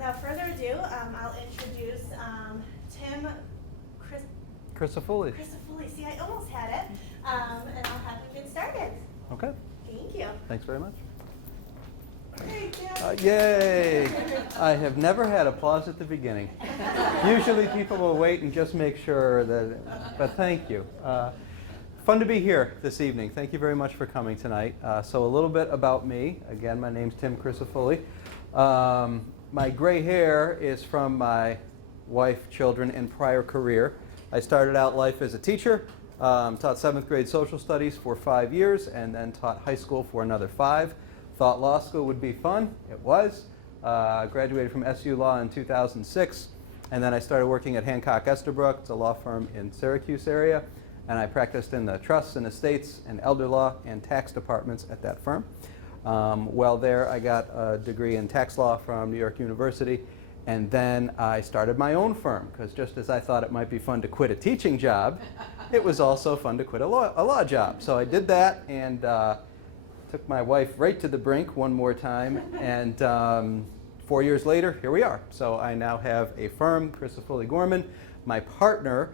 Without further ado, I'll introduce Tim Crisafulli. See, I almost had it. And I'll have him get started. Okay. Thank you. Thanks very much. Hey, Tim. Yay! I have never had applause at the beginning. Usually people will wait and just make sure that, but thank you. Fun to be here this evening. Thank you very much for coming tonight. So a little bit about me. Again, my name's Tim Crisafulli. My gray hair is from my wife, children, and prior career. I started out life as a teacher, taught 7th grade social studies for 5 years, and then taught high school for another 5. Thought law school would be fun. It was. Graduated from SU Law in 2006, and then I started working at Hancock Esterbrook. It's a law firm in Syracuse area, and I practiced in the trusts and estates and elder law and tax departments at that firm. While there, I got a degree in tax law from New York University, and then I started my own firm, because just as I thought it might be fun to quit a teaching job, it was also fun to quit a law job. So I did that, and took my wife right to the brink one more time, and 4 years later, here we are. So I now have a firm, Crisafulli Gorman. My partner,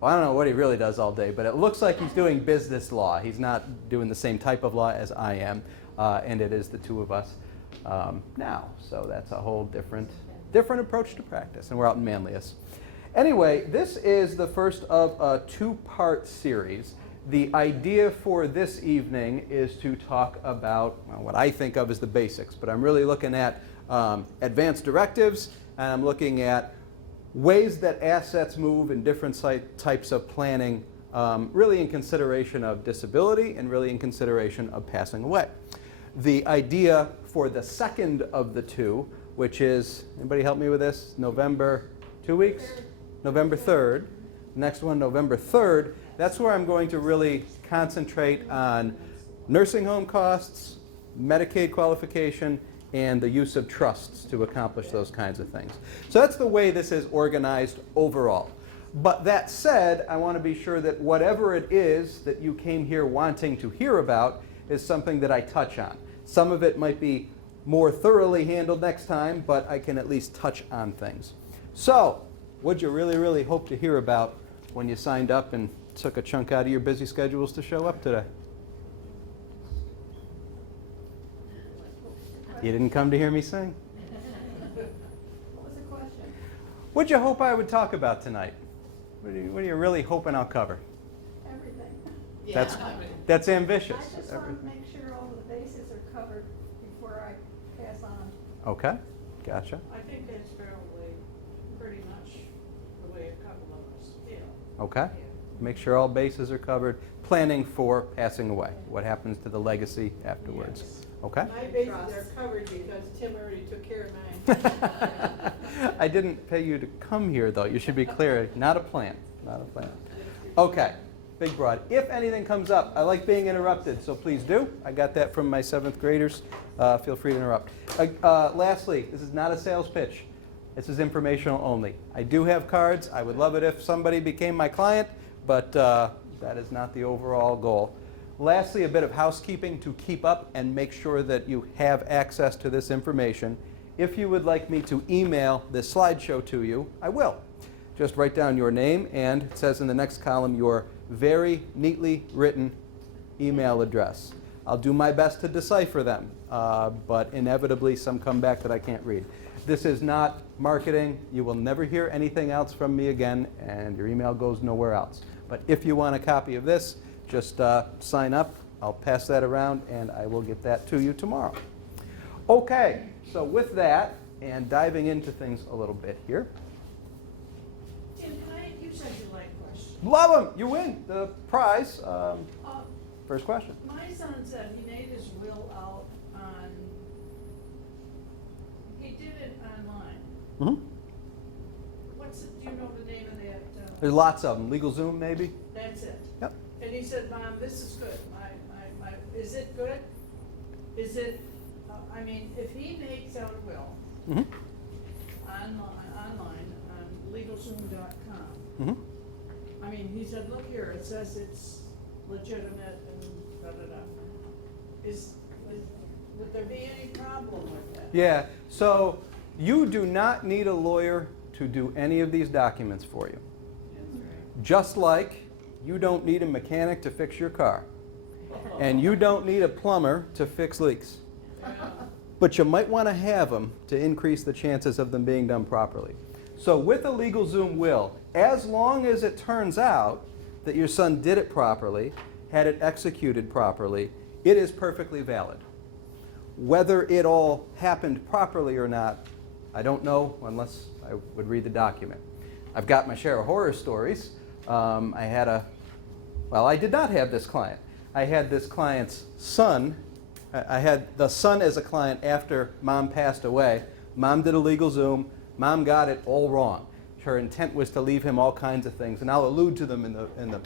well, I don't know what he really does all day, but it looks like he's doing business law. He's not doing the same type of law as I am, and it is the two of us now. So that's a whole different approach to practice, and we're out in Manlius. Anyway, this is the first of a 2-part series. The idea for this evening is to talk about what I think of as the basics, but I'm really looking at advanced directives, and I'm looking at ways that assets move in different types of planning, really in consideration of disability and really in consideration of passing away. The idea for the second of the two, which is, anybody help me with this? November, 2 weeks? November 3rd. Next one, November 3rd. That's where I'm going to really concentrate on nursing home costs, Medicaid qualification, and the use of trusts to accomplish those kinds of things. So that's the way this is organized overall. But that said, I want to be sure that whatever it is that you came here wanting to hear about is something that I touch on. Some of it might be more thoroughly handled next time, but I can at least touch on things. So, what'd you really, really hope to hear about when you signed up and took a chunk out of your busy schedules to show up today? You didn't come to hear me sing? What was the question? What'd you hope I would talk about tonight? What are you really hoping I'll cover? Everything. That's ambitious. I just want to make sure all the bases are covered before I pass on. Okay, gotcha. I think that's probably pretty much the way a couple of us feel. Okay, make sure all bases are covered. Planning for passing away. What happens to the legacy afterwards? Yes. Okay. My bases are covered because Tim already took care of mine. I didn't pay you to come here, though. You should be clear. Not a plan. Not a plan. Okay. Big broad. If anything comes up, I like being interrupted, so please do. I got that from my 7th graders. Feel free to interrupt. Lastly, this is not a sales pitch. This is informational only. I do have cards. I would love it if somebody became my client, but that is not the overall goal. Lastly, a bit of housekeeping to keep up and make sure that you have access to this information. If you would like me to email this slideshow to you, I will. Just write down your name, and it says in the next column your very neatly written email address. I'll do my best to decipher them, but inevitably some come back that I can't read. This is not marketing. You will never hear anything else from me again, and your email goes nowhere else. But if you want a copy of this, just sign up. I'll pass that around, and I will get that to you tomorrow. Okay, so with that, and diving into things a little bit here. Tim, you said you like questions. Love them! You win the prize. First question. My son said he made his will out on, he did it online. Do you know the name of that? There's lots of them. LegalZoom, maybe? That's it. Yep. And he said, Mom, this is good. Is it good? Is it, I mean, if he makes out a will online on LegalZoom.com, I mean, he said, look here, it says it's legitimate and da-da-da. Would there be any problem with that? Yeah, so You do not need a lawyer to do any of these documents for you. Just like you don't need a mechanic to fix your car. And you don't need a plumber to fix leaks. But you might want to have them to increase the chances of them being done properly. So with a LegalZoom will, as long as it turns out that your son did it properly, had it executed properly, it is perfectly valid. Whether it all happened properly or not, I don't know unless I would read the document. I've got my share of horror stories. I did not have this client. I had this client's son. I had the son as a client after mom passed away. Mom did a LegalZoom. Mom got it all wrong. Her intent was to leave him all kinds of things, and I'll allude to them in the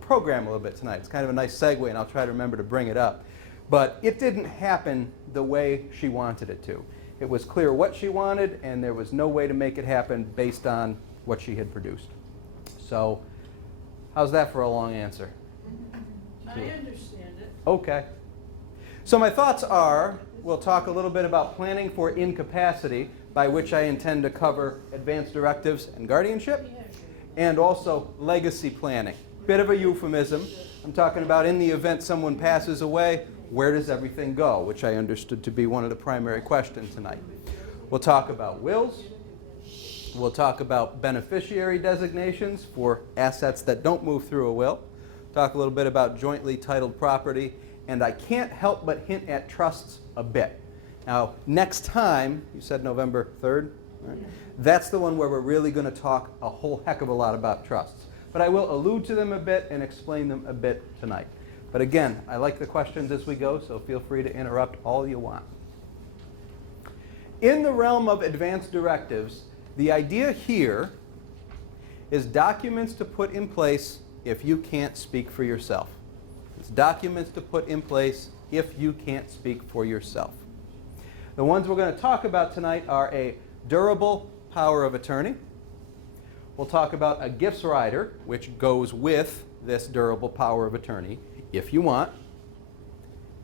program a little bit tonight. It's kind of a nice segue, and I'll try to remember to bring it up. But it didn't happen the way she wanted it to. It was clear what she wanted, and there was no way to make it happen based on what she had produced. So, how's that for a long answer? I understand it. Okay. So my thoughts are, we'll talk a little bit about planning for incapacity, by which I intend to cover advance directives and guardianship, and also legacy planning. Bit of a euphemism. I'm talking about in the event someone passes away, where does everything go? Which I understood to be one of the primary questions tonight. We'll talk about wills. We'll talk about beneficiary designations for assets that don't move through a will. Talk a little bit about jointly titled property. And I can't help but hint at trusts a bit. Now, next time, you said November 3rd, right? That's the one where we're really going to talk a whole heck of a lot about trusts. But I will allude to them a bit and explain them a bit tonight. But again, I like the questions as we go, so feel free to interrupt all you want. In the realm of advance directives, the idea here is documents to put in place if you can't speak for yourself. It's documents to put in place if you can't speak for yourself. The ones we're going to talk about tonight are a durable power of attorney. We'll talk about a gifts rider, which goes with this durable power of attorney, if you want.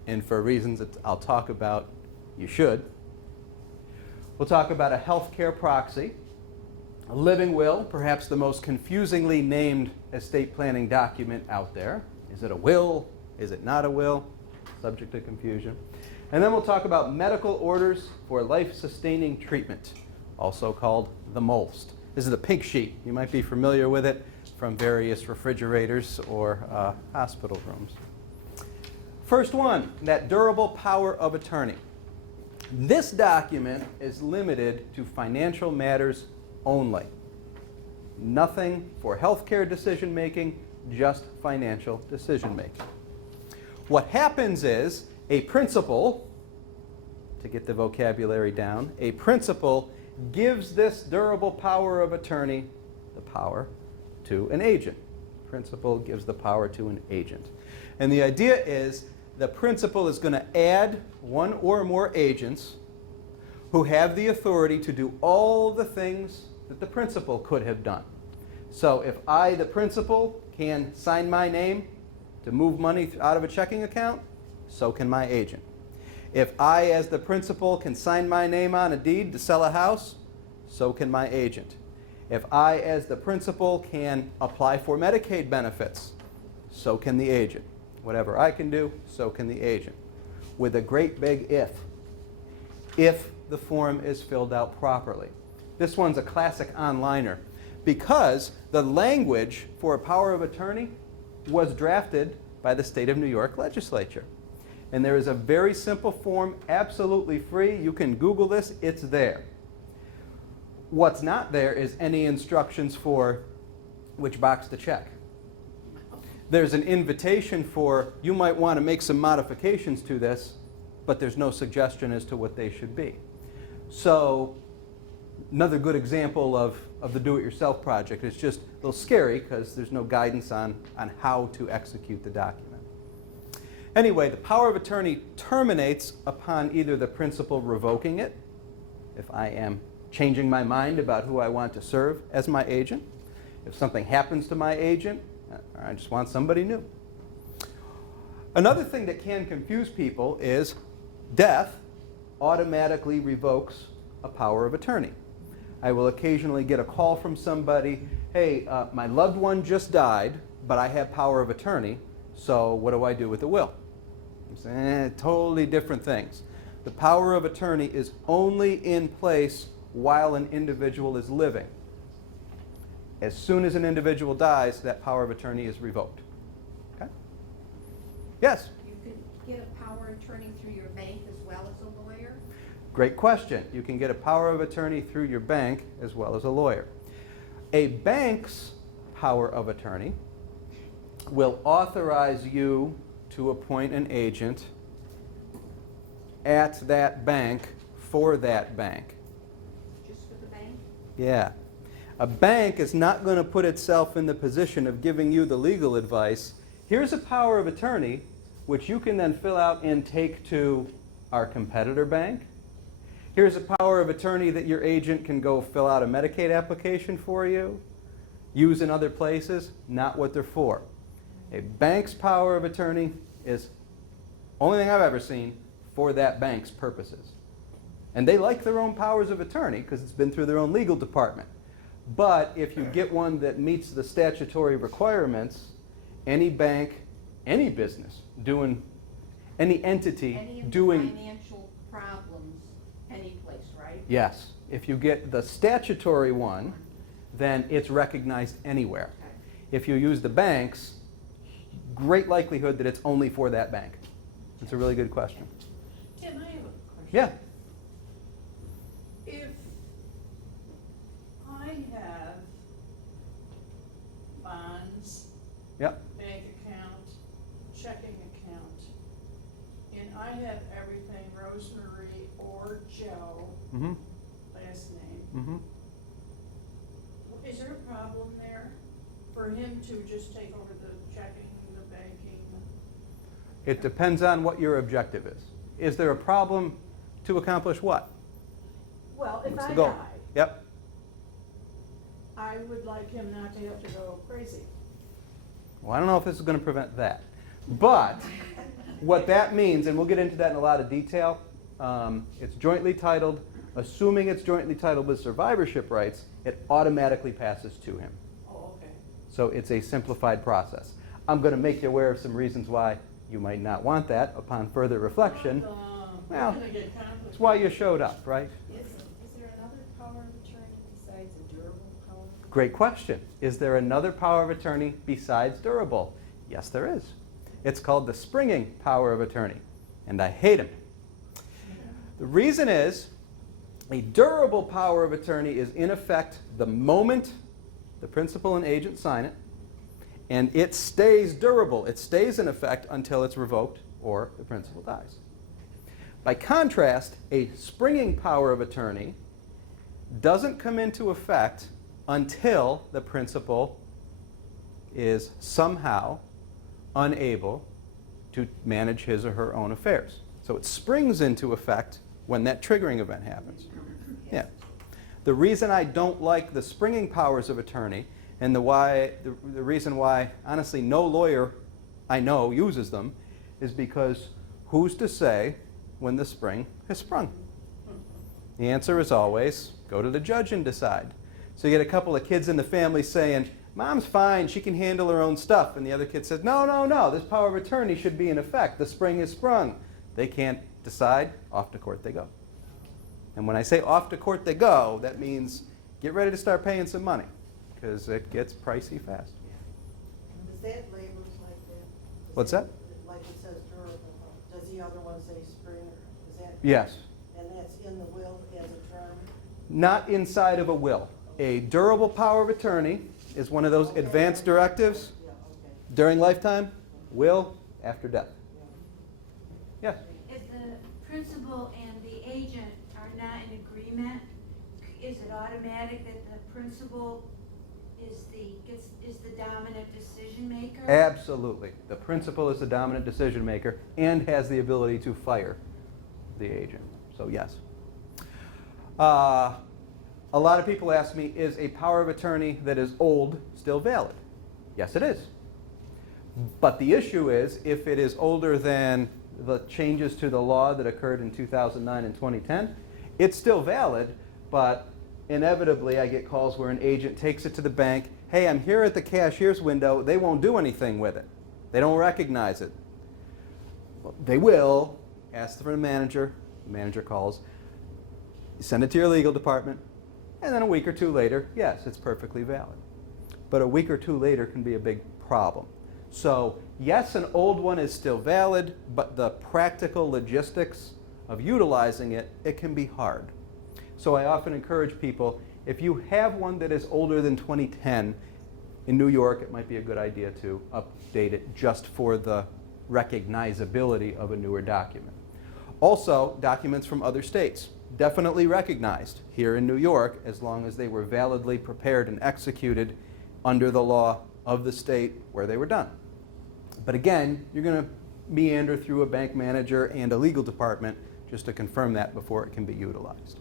And for reasons that I'll talk about, you should. We'll talk about a healthcare proxy, a living will, perhaps the most confusingly named estate planning document out there. Is it a will? Is it not a will? Subject to confusion. And then we'll talk about medical orders for life-sustaining treatment, also called the MOLST. This is the pink sheet. You might be familiar with it from various refrigerators or hospital rooms. First one, that durable power of attorney. This document is limited to financial matters only. Nothing for healthcare decision making, just financial decision making. What happens is a principal, to get the vocabulary down, a principal gives this durable power of attorney, the power, to an agent. Principal gives the power to an agent. And the idea is the principal is going to add one or more agents who have the authority to do all the things that the principal could have done. So if I, the principal, can sign my name to move money out of a checking account, so can my agent. If I, as the principal, can sign my name on a deed to sell a house, so can my agent. If I, as the principal, can apply for Medicaid benefits, so can the agent. Whatever I can do, so can the agent. With a great big if the form is filled out properly. This one's a classic onliner because the language for a power of attorney was drafted by the state of New York legislature. And there is a very simple form, absolutely free. You can Google this, it's there. What's not there is any instructions for which box to check. There's an invitation for, you might want to make some modifications to this, but there's no suggestion as to what they should be. So, another good example of the do-it-yourself project. It's just a little scary because there's no guidance on how to execute the document. Anyway, the power of attorney terminates upon either the principal revoking it, if I am changing my mind about who I want to serve as my agent. If something happens to my agent, I just want somebody new. Another thing that can confuse people is death automatically revokes a power of attorney. I will occasionally get a call from somebody, hey, my loved one just died, but I have power of attorney, so what do I do with the will? I'm saying, totally different things. The power of attorney is only in place while an individual is living. As soon as an individual dies, that power of attorney is revoked. Okay? Yes? You can get a power of attorney through your bank as well as a lawyer? Great question. You can get a power of attorney through your bank as well as a lawyer. A bank's power of attorney will authorize you to appoint an agent at that bank for that bank. Just for the bank? Yeah. A bank is not going to put itself in the position of giving you the legal advice. Here's a power of attorney, which you can then fill out and take to our competitor bank. Here's a power of attorney that your agent can go fill out a Medicaid application for you, use in other places, not what they're for. A bank's power of attorney is only thing I've ever seen for that bank's purposes. And they like their own powers of attorney because it's been through their own legal department. But if you get one that meets the statutory requirements, any bank, any business doing, any entity Any of the doing... financial problems, any place, right? Yes. If you get the statutory one, then it's recognized anywhere. Okay. If you use the banks, great likelihood that it's only for that bank. It's a really good question. Tim, I have a question. Yeah. If I have bonds, Yep. bank account, checking account, and I have everything Rosemary or Joe, Mm-hmm. last name, Mm-hmm. is there a problem there for him to just take over the checking, the banking? It depends on what your objective is. Is there a problem to accomplish what? Well, if What's I the goal? die, Yep. I would like him not to have to go crazy. Well, I don't know if this is going to prevent that. But what that means, and we'll get into that in a lot of detail, it's jointly titled. Assuming it's jointly titled with survivorship rights, it automatically passes to him. Oh, okay. So it's a simplified process. I'm going to make you aware of some reasons why you might not want that upon further reflection. Well, that's why you showed up, right? Is there another power of attorney besides a durable power of attorney? Great question. Is there another power of attorney besides durable? Yes, there is. It's called the springing power of attorney, and I hate them. The reason is a durable power of attorney is in effect the moment the principal and agent sign it, and it stays durable. It stays in effect until it's revoked or the principal dies. By contrast, a springing power of attorney doesn't come into effect until the principal is somehow unable to manage his or her own affairs. So it springs into effect when that triggering event happens. Yeah. The reason I don't like the springing powers of attorney and the reason why, honestly, no lawyer I know uses them is because who's to say when the spring has sprung? The answer is always go to the judge and decide. So you get a couple of kids in the family saying, Mom's fine, she can handle her own stuff. And the other kid says, no, no, no, this power of attorney should be in effect. The spring is sprung. They can't decide, off to court they go. And when I say off to court they go, that means get ready to start paying some money because it gets pricey fast. Does that labels like that? What's that? Like it says durable, does the other one say spring, or is that? Yes. And that's in the will as a term? Not inside of a will. A durable power of attorney is one of those advanced directives Yeah, okay. during lifetime, will after death. Yes? If the principal and the agent are not in agreement, is it automatic that the principal is the dominant decision maker? Absolutely. The principal is the dominant decision maker and has the ability to fire the agent. So yes. A lot of people ask me, is a power of attorney that is old still valid? Yes, it is. But the issue is, if it is older than the changes to the law that occurred in 2009 and 2010, It's still valid, but inevitably I get calls where an agent takes it to the bank. Hey, I'm here at the cashier's window. They won't do anything with it. They don't recognize it. Well, they will. Ask for the manager. The manager calls. You send it to your legal department. And then a week or two later, yes, it's perfectly valid. But a week or two later can be a big problem. So yes, an old one is still valid, but the practical logistics of utilizing it, it can be hard. So I often encourage people, if you have one that is older than 2010, in New York, it might be a good idea to update it just for the recognizability of a newer document. Also, documents from other states, definitely recognized here in New York as long as they were validly prepared and executed under the law of the state where they were done. But again, you're going to meander through a bank manager and a legal department just to confirm that before it can be utilized.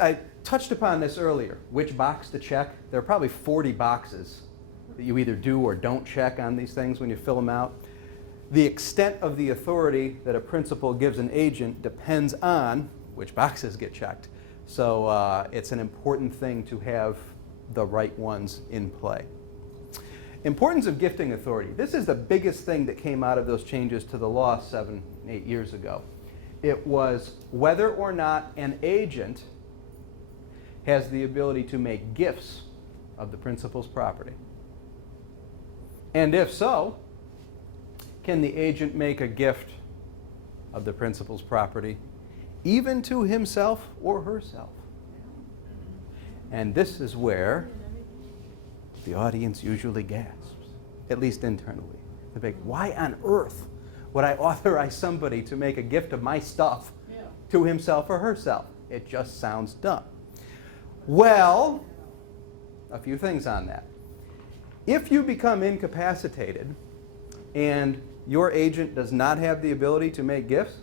I touched upon this earlier, which box to check. There are probably 40 boxes that you either do or don't check on these things when you fill them out. The extent of the authority that a principal gives an agent depends on which boxes get checked. So it's an important thing to have the right ones in play. Importance of gifting authority. This is the biggest thing that came out of those changes to the law 7, 8 years ago. It was whether or not an agent has the ability to make gifts of the principal's property. And if so, can the agent make a gift of the principal's property, even to himself or herself? And this is where the audience usually gasps, at least internally. They're like, why on earth would I authorize somebody to make a gift of my stuff to himself or herself? It just sounds dumb. Well, a few things on that. If you become incapacitated and your agent does not have the ability to make gifts,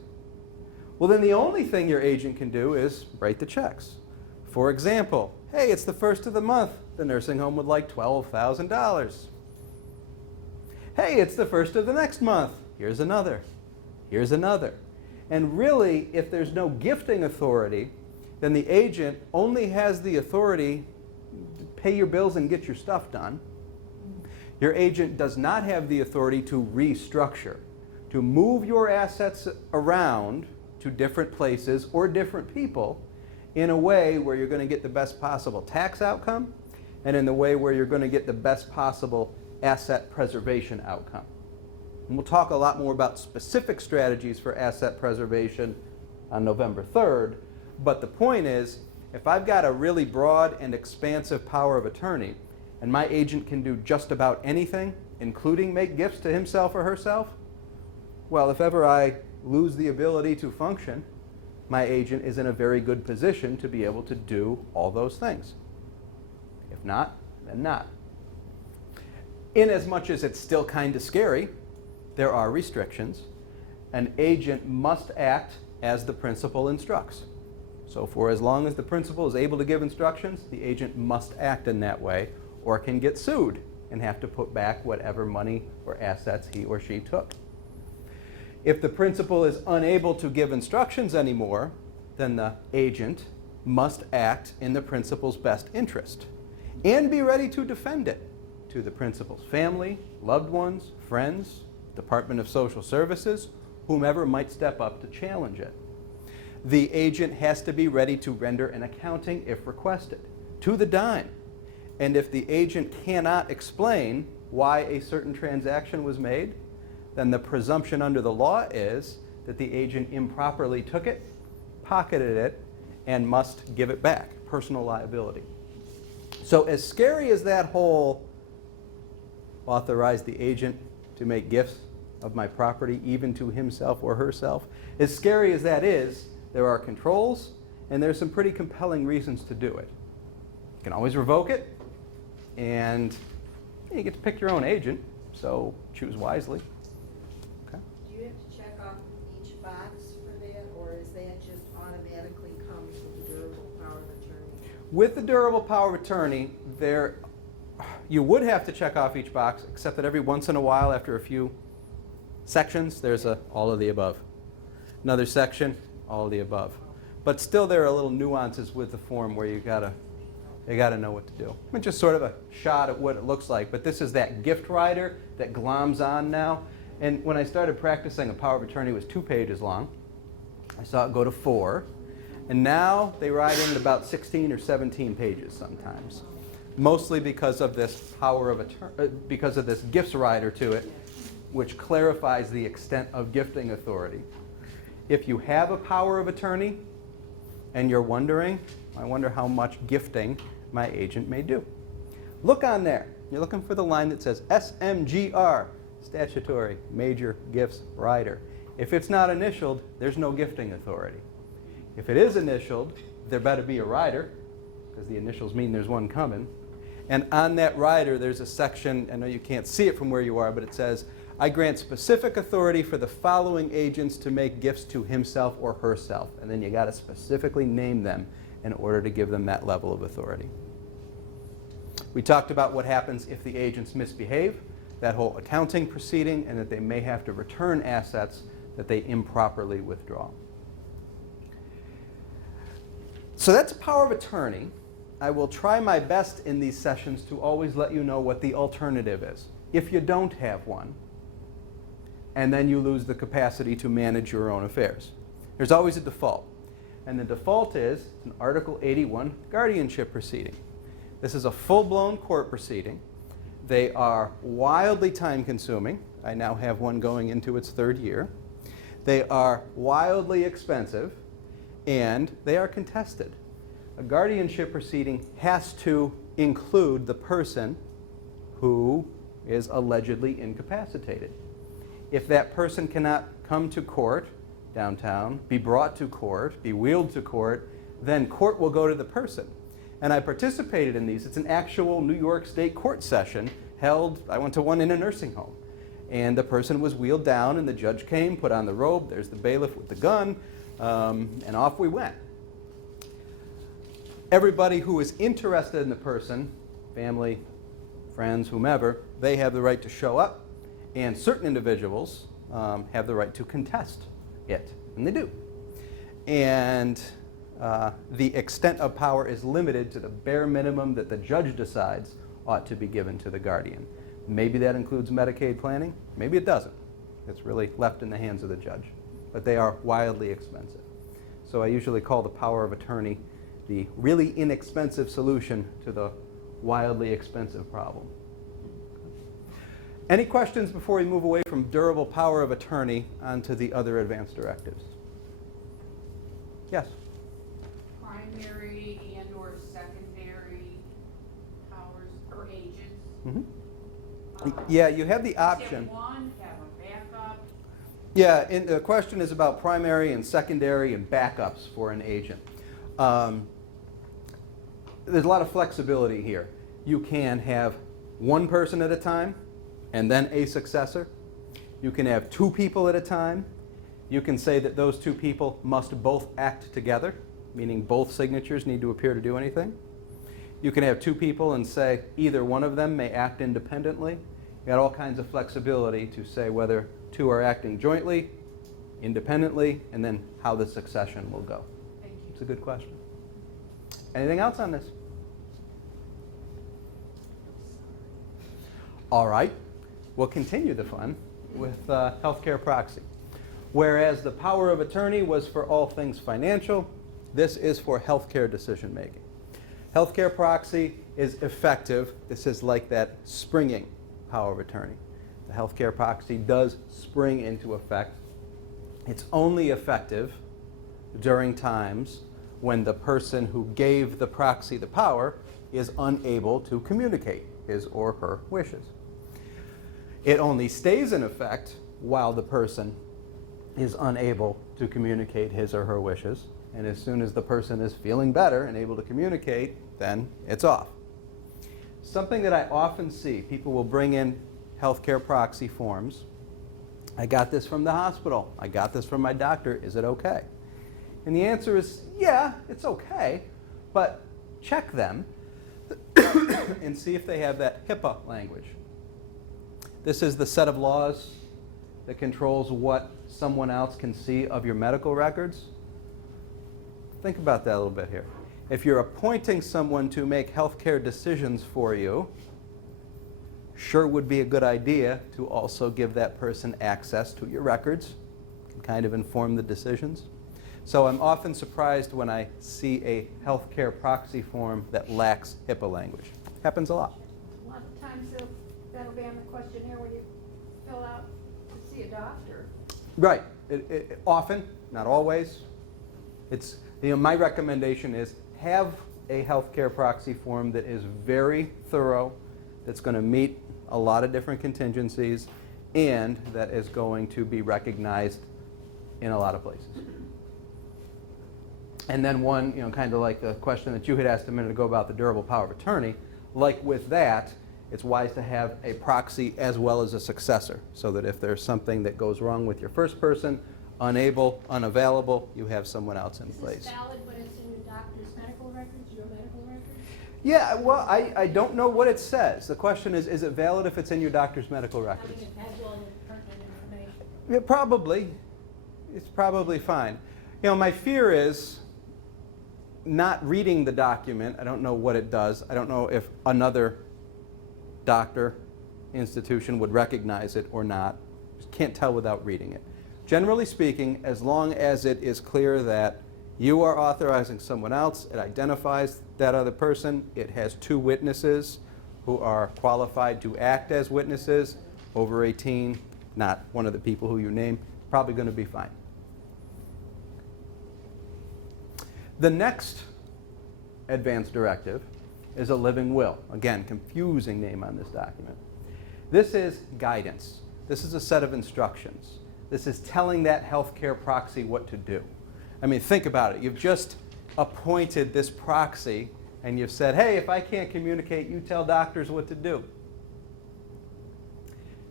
well, then the only thing your agent can do is write the checks. For example, hey, it's the first of the month. The nursing home would like $12,000. Hey, it's the first of the next month. Here's another. Here's another. And really, if there's no gifting authority, then the agent only has the authority to pay your bills and get your stuff done. Your agent does not have the authority to restructure, to move your assets around to different places or different people in a way where you're going to get the best possible tax outcome and in the way where you're going to get the best possible asset preservation outcome. And we'll talk a lot more about specific strategies for asset preservation on November 3rd, but the point is, if I've got a really broad and expansive power of attorney, and my agent can do just about anything, including make gifts to himself or herself, well, if ever I lose the ability to function, my agent is in a very good position to be able to do all those things. If not, then not. In as much as it's still kind of scary, there are restrictions. An agent must act as the principal instructs. So for as long as the principal is able to give instructions, the agent must act in that way, or can get sued and have to put back whatever money or assets he or she took. If the principal is unable to give instructions anymore, then the agent must act in the principal's best interest and be ready to defend it to the principal's family, loved ones, friends, Department of Social Services, whomever might step up to challenge it. The agent has to be ready to render an accounting if requested, to the dime. And if the agent cannot explain why a certain transaction was made, then the presumption under the law is that the agent improperly took it, pocketed it, and must give it back, personal liability. So as scary as that whole authorize the agent to make gifts of my property even to himself or herself, as scary as that is, there are controls and there's some pretty compelling reasons to do it. You can always revoke it, and you get to pick your own agent, so choose wisely. Okay. Do you have to check off each box for that, or is that just automatically comes with the durable power of attorney? With the durable power of attorney, you would have to check off each box, except that every once in a while, after a few sections, there's all of the above. Another section, all of the above. But still there are little nuances with the form where you gotta know what to do. And just sort of a shot at what it looks like. But this is that gift rider that gloms on now. And when I started practicing, a power of attorney was 2 pages long. I saw it go to 4. And now they ride in at about 16 or 17 pages sometimes. Mostly because of this because of this gifts rider to it, which clarifies the extent of gifting authority. If you have a power of attorney and you're wondering, I wonder how much gifting my agent may do. Look on there. You're looking for the line that says SMGR, Statutory Major Gifts Rider. If it's not initialed, there's no gifting authority. If it is initialed, there better be a rider, because the initials mean there's one coming. And on that rider, there's a section, I know you can't see it from where you are, but it says, I grant specific authority for the following agents to make gifts to himself or herself. And then you got to specifically name them in order to give them that level of authority. We talked about what happens if the agents misbehave, that whole accounting proceeding, and that they may have to return assets that they improperly withdraw. So that's power of attorney. I will try my best in these sessions to always let you know what the alternative is. If you don't have one, and then you lose the capacity to manage your own affairs. There's always a default. And the default is an Article 81 guardianship proceeding. This is a full-blown court proceeding. They are wildly time-consuming. I now have one going into its 3rd year. They are wildly expensive, and they are contested. A guardianship proceeding has to include the person who is allegedly incapacitated. If that person cannot come to court downtown, be brought to court, be wheeled to court, then court will go to the person. And I participated in these. It's an actual New York State court session held. I went to one in a nursing home. And the person was wheeled down, and the judge came, put on the robe, there's the bailiff with the gun, and off we went. Everybody who is interested in the person, family, friends, whomever, they have the right to show up. And certain individuals have the right to contest it, and they do. And the extent of power is limited to the bare minimum that the judge decides ought to be given to the guardian. Maybe that includes Medicaid planning, maybe it doesn't. It's really left in the hands of the judge. But they are wildly expensive. So I usually call the power of attorney the really inexpensive solution to the wildly expensive problem. Any questions before we move away from durable power of attorney onto the other advanced directives? Yes? Primary and or secondary powers or agents. Mm-hmm. Yeah, you have the option. Have one, have a backup. Yeah, and the question is about primary and secondary and backups for an agent. There's a lot of flexibility here. You can have one person at a time and then a successor. You can have 2 people at a time. You can say that those 2 people must both act together, meaning both signatures need to appear to do anything. You can have 2 people and say either one of them may act independently. You got all kinds of flexibility to say whether 2 are acting jointly, independently, and then how the succession will go. Thank you. It's a good question. Anything else on this? All right. We'll continue the fun with healthcare proxy. Whereas the power of attorney was for all things financial, this is for healthcare decision making. Healthcare proxy is effective. This is like that springing power of attorney. The healthcare proxy does spring into effect. It's only effective during times when the person who gave the proxy the power is unable to communicate his or her wishes. It only stays in effect while the person is unable to communicate his or her wishes. And as soon as the person is feeling better and able to communicate, then it's off. Something that I often see, people will bring in healthcare proxy forms. I got this from the hospital. I got this from my doctor. Is it okay? And the answer is, yeah, it's okay, but check them and see if they have that HIPAA language. This is the set of laws that controls what someone else can see of your medical records. think about that a little bit here. If you're appointing someone to make healthcare decisions for you, sure would be a good idea to also give that person access to your records, can kind of inform the decisions. So I'm often surprised when I see a healthcare proxy form that lacks HIPAA language. Happens a lot. A lot of times that'll be on the questionnaire when you fill out to see a doctor. Right. Often, not always. It's, my recommendation is have a healthcare proxy form that is very thorough, that's going to meet a lot of different contingencies, and that is going to be recognized in a lot of places. And then one, kind of like the question that you had asked a minute ago about the durable power of attorney, like with that, it's wise to have a proxy as well as a successor, so that if there's something that goes wrong with your first person, unable, unavailable, you have someone else in place. Is this valid when it's in your doctor's medical records, your medical records? Yeah, well, I don't know what it says. The question is it valid if it's in your doctor's medical I records? mean, it has all the pertinent information. Yeah, probably. It's probably fine. My fear is not reading the document. I don't know what it does. I don't know if another doctor, institution would recognize it or not. Just can't tell without reading it. Generally speaking, as long as it is clear that you are authorizing someone else, it identifies that other person, it has 2 witnesses who are qualified to act as witnesses, over 18, not one of the people who you name, probably going to be fine. The next advance directive is a living will. Again, confusing name on this document. This is guidance. This is a set of instructions. This is telling that healthcare proxy what to do. I mean, think about it. You've just appointed this proxy and you've said, hey, if I can't communicate, you tell doctors what to do.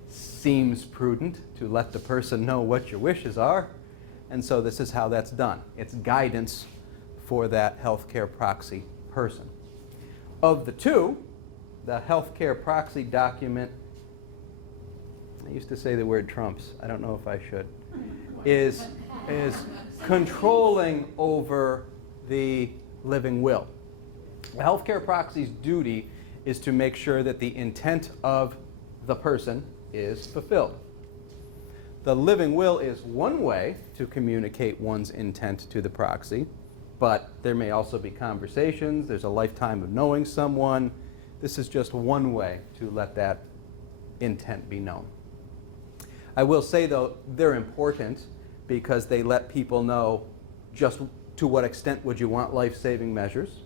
Seems prudent to let the person know what your wishes are. And so this is how that's done. It's guidance for that healthcare proxy person. Of the 2, the healthcare proxy document, I used to say the word trumps, I don't know if I should, is controlling over the living will. The healthcare proxy's duty is to make sure that the intent of the person is fulfilled. The living will is one way to communicate one's intent to the proxy, but there may also be conversations. There's a lifetime of knowing someone. This is just one way to let that intent be known. I will say, though, they're important because they let people know just to what extent would you want life-saving measures.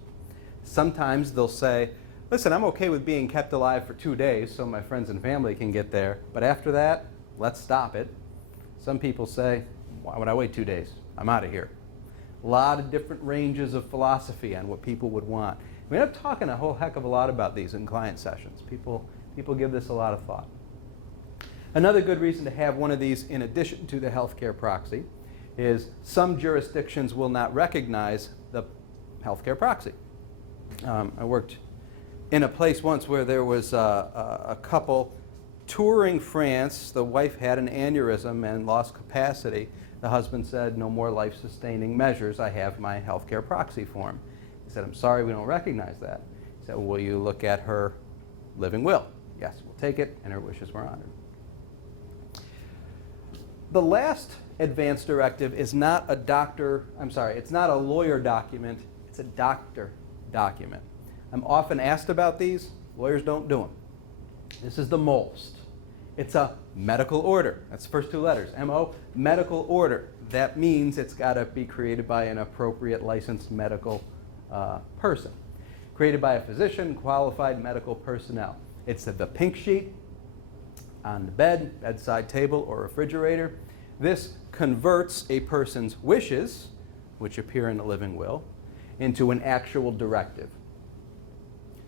Sometimes they'll say, listen, I'm okay with being kept alive for 2 days so my friends and family can get there, but after that, let's stop it. Some people say, why would I wait 2 days? I'm out of here. A lot of different ranges of philosophy on what people would want. We end up talking a whole heck of a lot about these in client sessions. People give this a lot of thought. Another good reason to have one of these in addition to the healthcare proxy is some jurisdictions will not recognize the healthcare proxy. I worked in a place once where there was a couple touring France. The wife had an aneurysm and lost capacity. The husband said, no more life-sustaining measures. I have my healthcare proxy form. He said, I'm sorry, we don't recognize that. He said, well, will you look at her living will? Yes, we'll take it, and her wishes were honored. The last advance directive is not a it's not a lawyer document, it's a doctor document. I'm often asked about these. Lawyers don't do them. This is the most. It's a medical order. That's the first 2 letters. M-O, medical order. That means it's got to be created by an appropriate licensed medical person. Created by a physician, qualified medical personnel. It's the pink sheet on the bed, bedside table, or refrigerator. This converts a person's wishes, which appear in the living will, into an actual directive.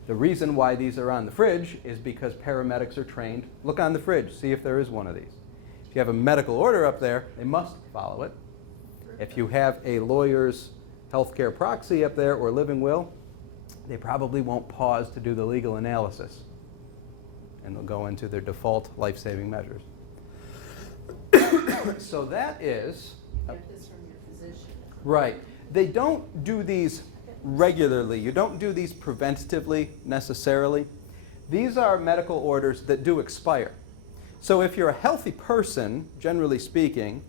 The reason why these are on the fridge is because paramedics are trained. Look on the fridge, see if there is one of these. If you have a medical order up there, they must follow it. If you have a lawyer's healthcare proxy up there or living will, they probably won't pause to do the legal analysis. And they'll go into their default life-saving measures. So that is... Get this from your physician. Right. They don't do these regularly. You don't do these preventatively necessarily. These are medical orders that do expire. So if you're a healthy person, generally speaking,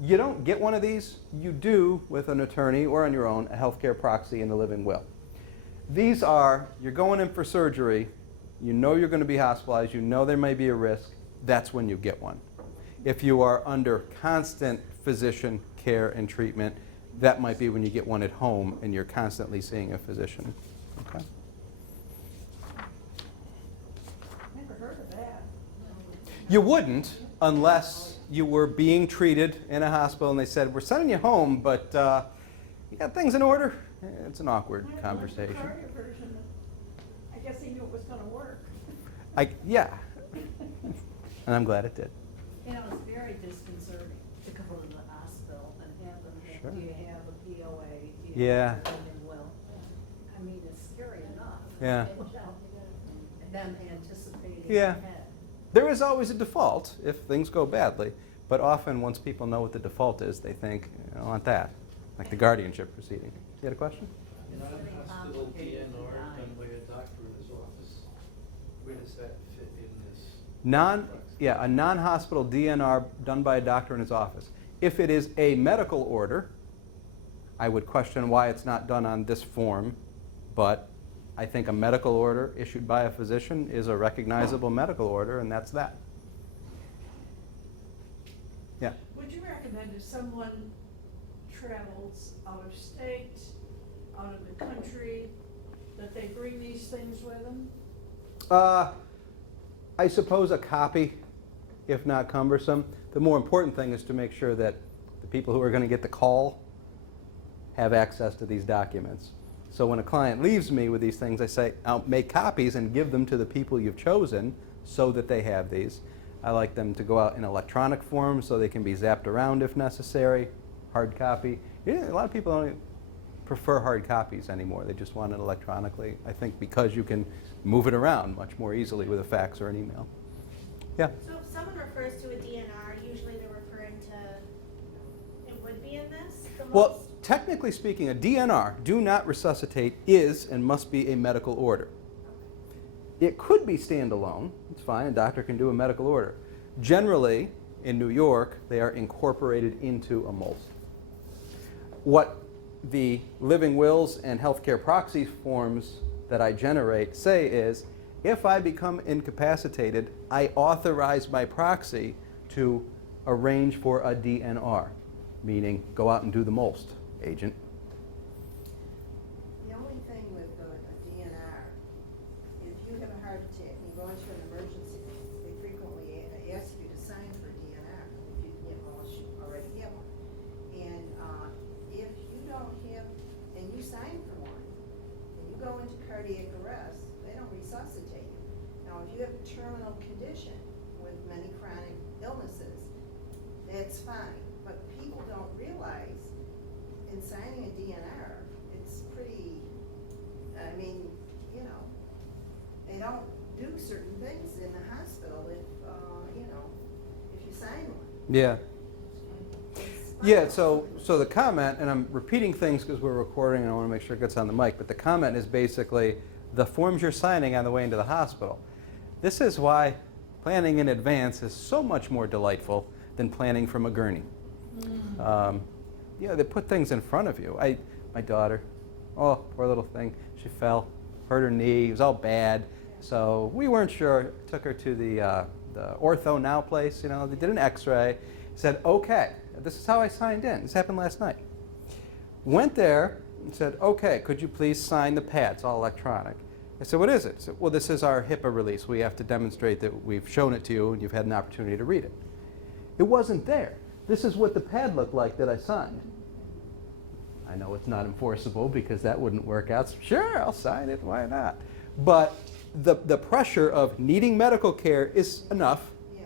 you don't get one of these. You do, with an attorney or on your own, a healthcare proxy and a living will. These are, you're going in for surgery, you know you're going to be hospitalized, you know there may be a risk, that's when you get one. If you are under constant physician care and treatment, that might be when you get one at home and you're constantly seeing a physician. Okay? Never heard of that. You wouldn't unless you were being treated in a hospital and they said, we're sending you home, but you got things in order? It's an awkward conversation. I guess he knew it was gonna work. Yeah. And I'm glad it did. You know, it's very disconcerting to go to the hospital and have them, Sure. do you have a POA? Do you Yeah. have a living will? I mean, it's scary enough. Yeah. And then anticipating Yeah. ahead. There is always a default if things go badly, but often once people know what the default is, they think, I want that, like the guardianship proceeding. You had a question? In a hospital DNR done by a doctor in his office, where does that fit in this? A non-hospital DNR done by a doctor in his office. If it is a medical order, I would question why it's not done on this form, but I think a medical order issued by a physician is a recognizable medical order, and that's that. Yeah. Would you recommend if someone travels out of state, out of the country, that they bring these things with them? I suppose a copy, if not cumbersome. The more important thing is to make sure that the people who are going to get the call have access to these documents. So when a client leaves me with these things, I say, I'll make copies and give them to the people you've chosen so that they have these. I like them to go out in electronic form so they can be zapped around if necessary, hard copy. Yeah, a lot of people don't prefer hard copies anymore. They just want it electronically, I think because you can move it around much more easily with a fax or an email. Yeah? So if someone refers to a DNR, usually they're referring to, it would be in this, the Well, most? technically speaking, a DNR, do not resuscitate, is and must be a medical order. It could be standalone. It's fine. A doctor can do a medical order. Generally, in New York, they are incorporated into a MOLST. What the living wills and healthcare proxy forms that I generate say is, if I become incapacitated, I authorize my proxy to arrange for a DNR, meaning go out and do the MOLST, agent. The only thing with a DNR, if you have a heart attack and you go into an emergency, they frequently ask you to sign for a DNR, if you already have one. And if you don't have, and you sign for one, and you go into cardiac arrest, they don't resuscitate you. Now, if you have a terminal condition with many chronic illnesses, that's fine. But people don't realize in signing a DNR, it's pretty, I mean, you know, they don't do certain things in the hospital if, you know, if you sign one. Yeah. It's Yeah, fine. so the comment, and I'm repeating things because we're recording and I want to make sure it gets on the mic, but the comment is basically the forms you're signing on the way into the hospital. This is why planning in advance is so much more delightful than planning from a gurney. They put things in front of you. My daughter, oh, poor little thing, she fell, hurt her knee, it was all bad. So we weren't sure, took her to the Ortho Now place, they did an x-ray, said, okay, this is how I signed in, this happened last night. Went there and said, okay, could you please sign the pads, all electronic. I said, what is it? She said, well, this is our HIPAA release. We have to demonstrate that we've shown it to you and you've had an opportunity to read it. It wasn't there. This is what the pad looked like that I signed. I know it's not enforceable because that wouldn't work out. So sure, I'll sign it, why not? But the pressure of needing medical care is enough. Yeah.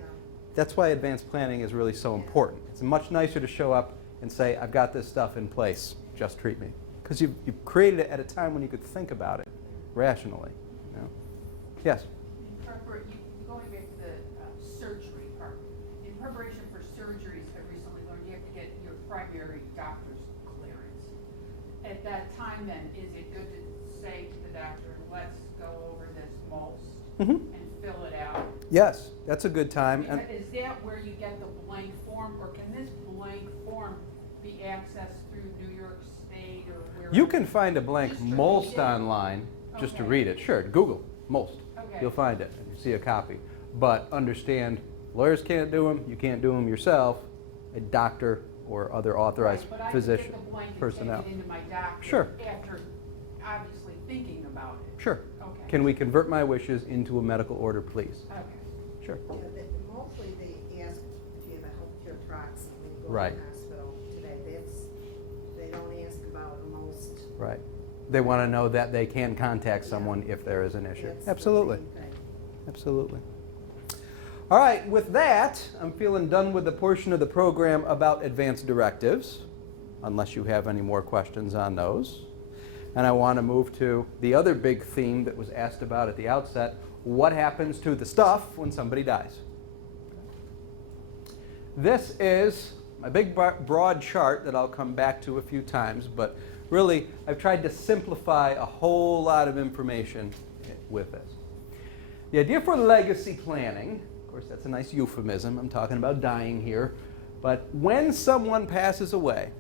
That's why advanced planning is really so important. It's much nicer to show up and say, I've got this stuff in place, just treat me. Because you've created it at a time when you could think about it rationally. Yes? Going back to the surgery part, in preparation for surgeries, I recently learned you have to get your primary doctor's clearance. at that time then, is it good to say to the doctor, let's go over this most Mhm. and fill it out? Yes, that's a good time. And Is that where you get the blank form, or can this blank form be accessed through New York State or where? you can find a blank Just to read most it? online just to Okay. read it. Sure, Google most. Okay. You'll find it and you see a copy. But understand, lawyers can't do them. You can't do them yourself. A doctor or other authorized Right, physician, But I can get the blank and personnel. take it into my doctor. Sure. After obviously thinking about it. Sure. Okay. Can we convert my wishes into a medical order, please? Okay. Sure. Yeah, mostly they ask if you have a healthcare proxy when you go Right. to the hospital today. They don't ask about the most. Right. They want to know that they can contact someone if there is an issue. That's the Absolutely. main thing. Absolutely. All right, with that, I'm feeling done with the portion of the program about advance directives, unless you have any more questions on those. And I want to move to the other big theme that was asked about at the outset, what happens to the stuff when somebody dies? This is my big broad chart that I'll come back to a few times, but really I've tried to simplify a whole lot of information with this. The idea for legacy planning, of course that's a nice euphemism, I'm talking about dying here, but when someone passes away,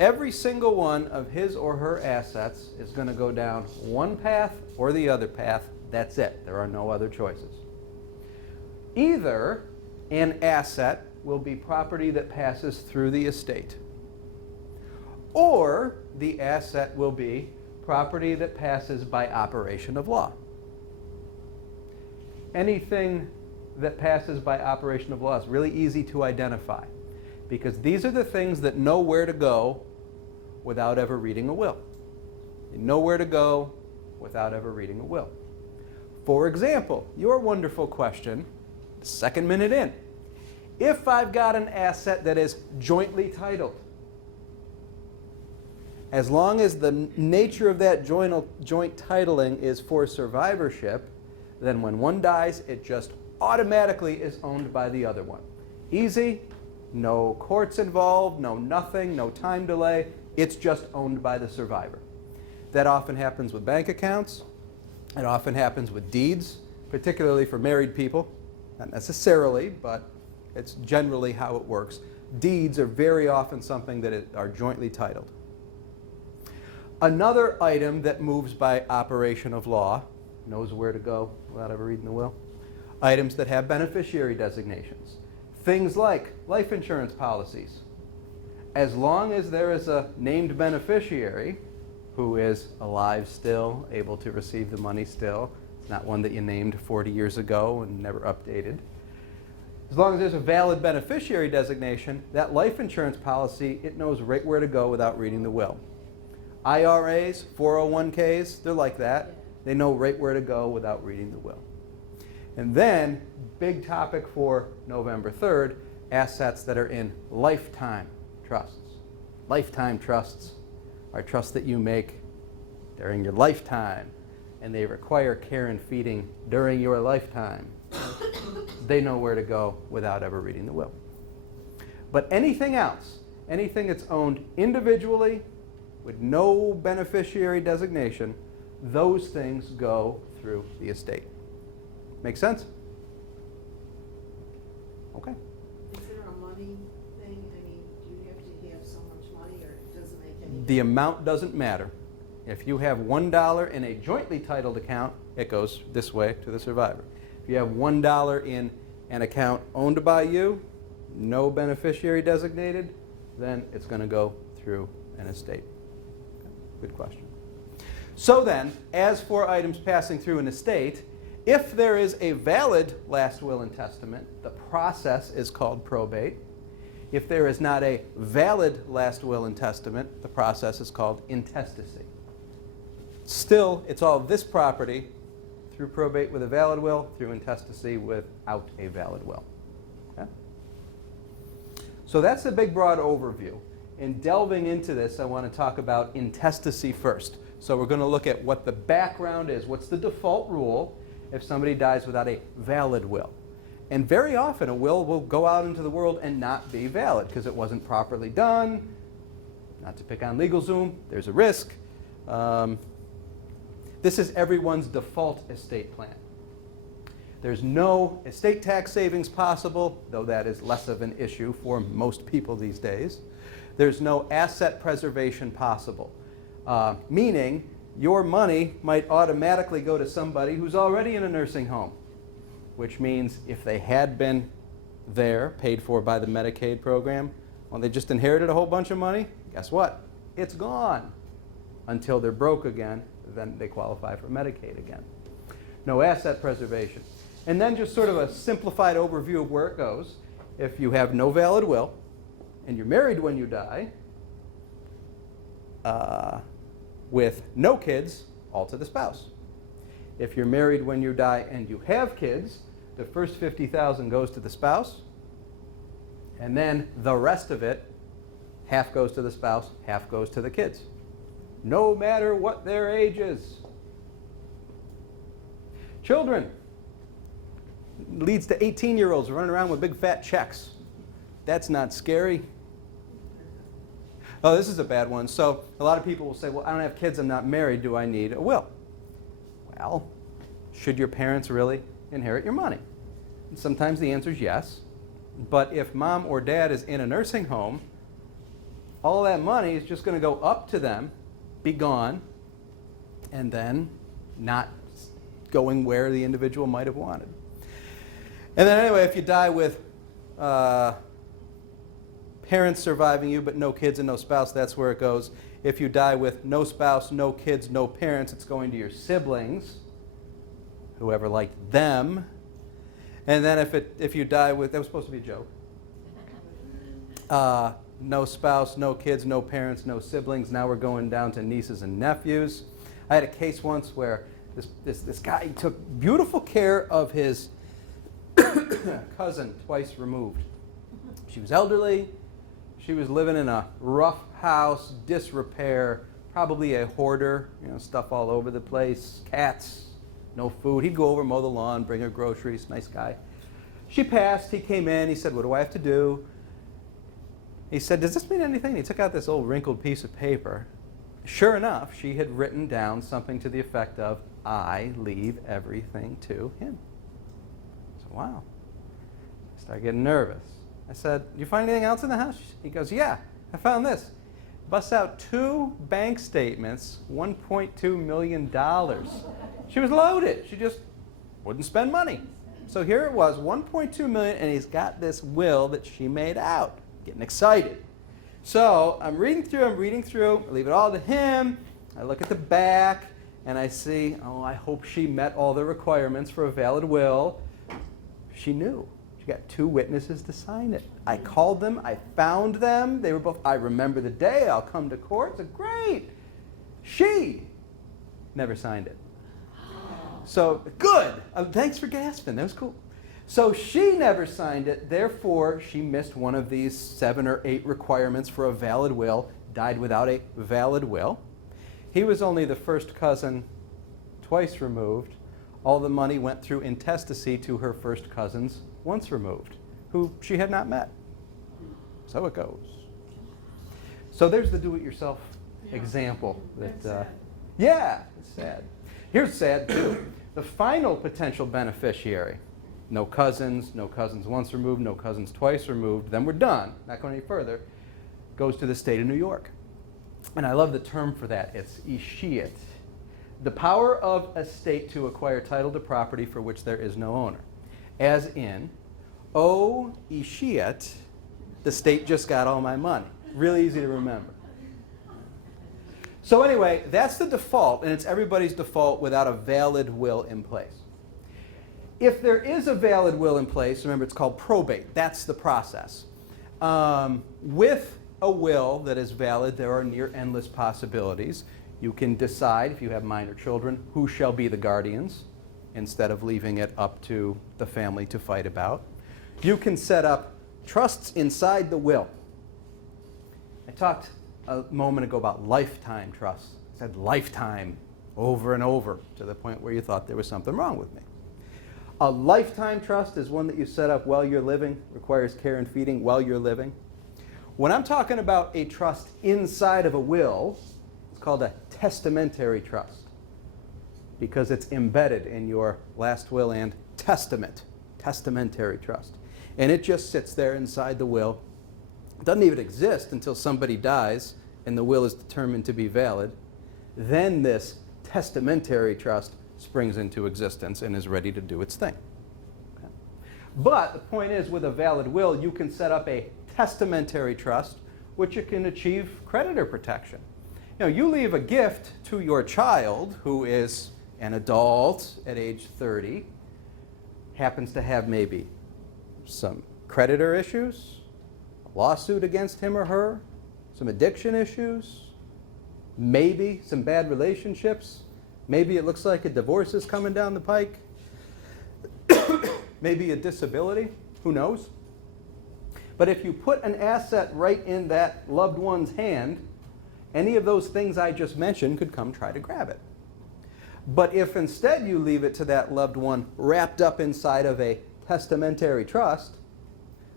every single one of his or her assets is going to go down one path or the other path. That's it. There are no other choices. Either an asset will be property that passes through the estate, or the asset will be property that passes by operation of law. Anything that passes by operation of law is really easy to identify, because these are the things that know where to go without ever reading a will. They know where to go without ever reading a will. For example, your wonderful question, the second minute in. If I've got an asset that is jointly titled, as long as the nature of that joint titling is for survivorship, then when one dies, it just automatically is owned by the other one. Easy, no courts involved, no nothing, no time delay. It's just owned by the survivor. That often happens with bank accounts. It often happens with deeds, particularly for married people. Not necessarily, but it's generally how it works. Deeds are very often something that are jointly titled. Another item that moves by operation of law, knows where to go without ever reading the will, items that have beneficiary designations. Things like life insurance policies. As long as there is a named beneficiary who is alive still, able to receive the money still, it's not one that you named 40 years ago and never updated. As long as there's a valid beneficiary designation, that life insurance policy, it knows right where to go without reading the will. IRAs, 401ks, they're like that. They know right where to go without reading the will. And then, big topic for November 3rd, assets that are in lifetime trusts. Lifetime trusts are trusts that you make during your lifetime, and they require care and feeding during your lifetime. They know where to go without ever reading the will. But anything else, anything that's owned individually with no beneficiary designation, those things go through the estate. Make sense? Okay. Is there a money thing? I mean, do you have to have so much money, or it doesn't make any difference? The amount doesn't matter. If you have $1 in a jointly titled account, it goes this way to the survivor. If you have $1 in an account owned by you, no beneficiary designated, then it's going to go through an estate. Okay. Good question. So then, as for items passing through an estate, if there is a valid last will and testament, the process is called probate. If there is not a valid last will and testament, the process is called intestacy. Still, it's all this property through probate with a valid will, through intestacy without a valid will. Okay? So that's the big broad overview. In delving into this, I want to talk about intestacy first. So we're going to look at what the background is. What's the default rule if somebody dies without a valid will? And very often a will go out into the world and not be valid because it wasn't properly done, not to pick on LegalZoom, there's a risk. This is everyone's default estate plan. There's no estate tax savings possible, though that is less of an issue for most people these days. There's no asset preservation possible, meaning your money might automatically go to somebody who's already in a nursing home, which means if they had been there, paid for by the Medicaid program, well, they just inherited a whole bunch of money, guess what? It's gone until they're broke again, then they qualify for Medicaid again. No asset preservation. And then just sort of a simplified overview of where it goes. If you have no valid will, and you're married when you die, with no kids, all to the spouse. If you're married when you die and you have kids, the first $50,000 goes to the spouse, and then the rest of it, half goes to the spouse, half goes to the kids, no matter what their age is. Children leads to 18-year-olds running around with big fat checks. That's not scary. Oh, this is a bad one. So a lot of people will say, well, I don't have kids, I'm not married, do I need a will? Well, should your parents really inherit your money? And sometimes the answer is yes. But if mom or dad is in a nursing home, all that money is just going to go up to them, be gone, and then not going where the individual might have wanted. And then anyway, if you die with parents surviving you, but no kids and no spouse, that's where it goes. If you die with no spouse, no kids, no parents, it's going to your siblings, whoever liked them. And then if you die with, that was supposed to be a joke. No spouse, no kids, no parents, no siblings. Now we're going down to nieces and nephews. I had a case once where this guy took beautiful care of his cousin twice removed. She was elderly. She was living in a rough house, disrepair, probably a hoarder, stuff all over the place, cats, no food. He'd go over, mow the lawn, bring her groceries, nice guy. She passed, he came in, he said, what do I have to do? He said, does this mean anything? He took out this old wrinkled piece of paper. Sure enough, she had written down something to the effect of, I leave everything to him. So, wow. I started getting nervous. I said, you find anything else in the house? He goes, yeah, I found this. Busts out 2 bank statements, $1.2 million. She was loaded. She just wouldn't spend money. So here it was, $1.2 million, and he's got this will that she made out. Getting excited. So I'm reading through, I leave it all to him. I look at the back, and I see, oh, I hope she met all the requirements for a valid will. She knew. She got 2 witnesses to sign it. I called them. I found them. They were both, I remember the day. I'll come to court. I said, great. She never signed it. So, good. Thanks for gasping. That was cool. So she never signed it. Therefore, she missed one of these 7 or 8 requirements for a valid will, died without a valid will. He was only the first cousin twice removed. All the money went through intestacy to her first cousins once removed, who she had not met. So it goes. So there's the do-it-yourself example. Yeah, it's sad. Here's sad, too. The final potential beneficiary, no cousins once removed, no cousins twice removed, then we're done, not going any further, goes to the state of New York. And I love the term for that. It's ischiat. The power of a state to acquire title to property for which there is no owner. As in, oh, ischiat, the state just got all my money. Really easy to remember. So anyway, that's the default, and it's everybody's default without a valid will in place. If there is a valid will in place, remember it's called probate. That's the process. With a will that is valid, there are near endless possibilities. You can decide, if you have minor children, who shall be the guardians, instead of leaving it up to the family to fight about. You can set up trusts inside the will. I talked a moment ago about lifetime trusts. I said lifetime over and over to the point where you thought there was something wrong with me. A lifetime trust is one that you set up while you're living, requires care and feeding while you're living. When I'm talking about a trust inside of a will, it's called a testamentary trust because it's embedded in your last will and testament, testamentary trust. And it just sits there inside the will. It doesn't even exist until somebody dies and the will is determined to be valid. Then this testamentary trust springs into existence and is ready to do its thing. Okay. But the point is, with a valid will, you can set up a testamentary trust, which you can achieve creditor protection. You know, you leave a gift to your child who is an adult at age 30, happens to have maybe some creditor issues, a lawsuit against him or her, some addiction issues, maybe some bad relationships, maybe it looks like a divorce is coming down the pike, maybe a disability, who knows? But if you put an asset right in that loved one's hand, any of those things I just mentioned could come try to grab it. But if instead you leave it to that loved one wrapped up inside of a testamentary trust,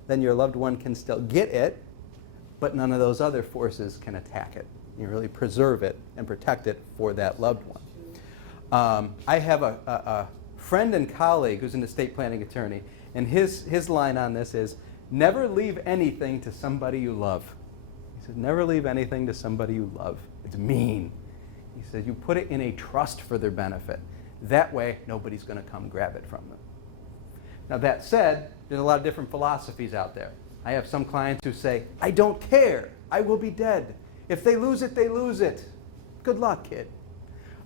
then your loved one can still get it, but none of those other forces can attack it. You really preserve it and protect it for that loved one. I have a friend and colleague who's an estate planning attorney, and his line on this is, never leave anything to somebody you love. He said, never leave anything to somebody you love. It's mean. He said, you put it in a trust for their benefit. That way, nobody's going to come grab it from them. Now, that said, there's a lot of different philosophies out there. I have some clients who say, I don't care. I will be dead. If they lose it, they lose it. Good luck, kid.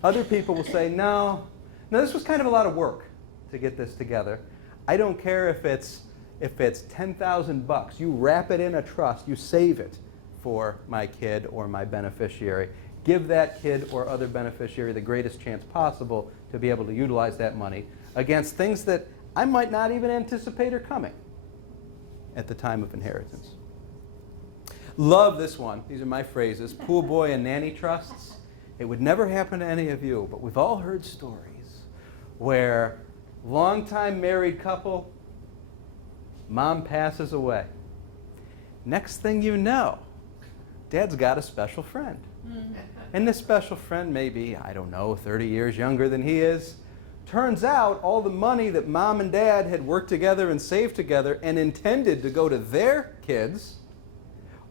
Other people will say, no. Now, this was kind of a lot of work to get this together. I don't care if it's $10,000. You wrap it in a trust. You save it for my kid or my beneficiary. Give that kid or other beneficiary the greatest chance possible to be able to utilize that money against things that I might not even anticipate are coming at the time of inheritance. Love this one. These are my phrases. Pool boy and nanny trusts. It would never happen to any of you, but we've all heard stories where longtime married couple, mom passes away. Next thing you know, dad's got a special friend. And this special friend may be, I don't know, 30 years younger than he is. Turns out all the money that mom and dad had worked together and saved together and intended to go to their kids,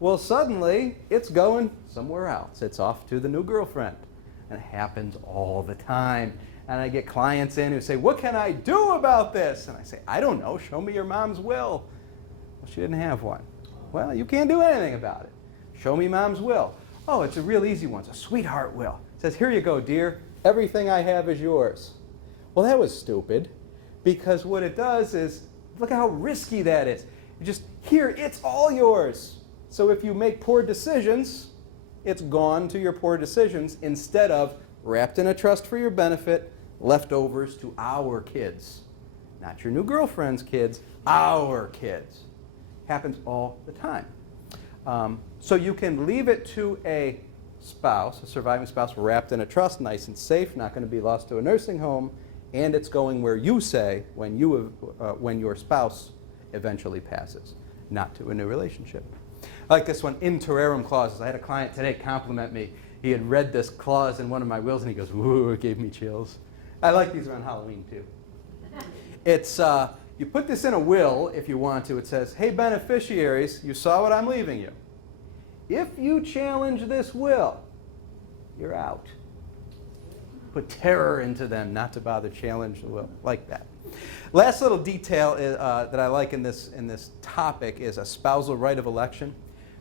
well, suddenly it's going somewhere else. It's off to the new girlfriend. And it happens all the time. And I get clients in who say, what can I do about this? And I say, I don't know. Show me your mom's will. Well, she didn't have one. Well, you can't do anything about it. Show me mom's will. Oh, it's a real easy one. It's a sweetheart will. It says, here you go, dear. Everything I have is yours. Well, that was stupid, because what it does is, look how risky that is. You just, here, it's all yours. So if you make poor decisions, it's gone to your poor decisions instead of wrapped in a trust for your benefit, leftovers to our kids. Not your new girlfriend's kids, our kids. Happens all the time. So you can leave it to a spouse, a surviving spouse, wrapped in a trust, nice and safe, not going to be lost to a nursing home, and it's going where you say when your spouse eventually passes, not to a new relationship. I like this one, in terrorem clauses. I had a client today compliment me. He had read this clause in one of my wills, and he goes, ooh, it gave me chills. I like these around Halloween, too. It's, you put this in a will if you want to. It says, hey, beneficiaries, you saw what I'm leaving you. If you challenge this will, you're out. Put terror into them not to bother challenge the will, like that. Last little detail that I like in this topic is a spousal right of election.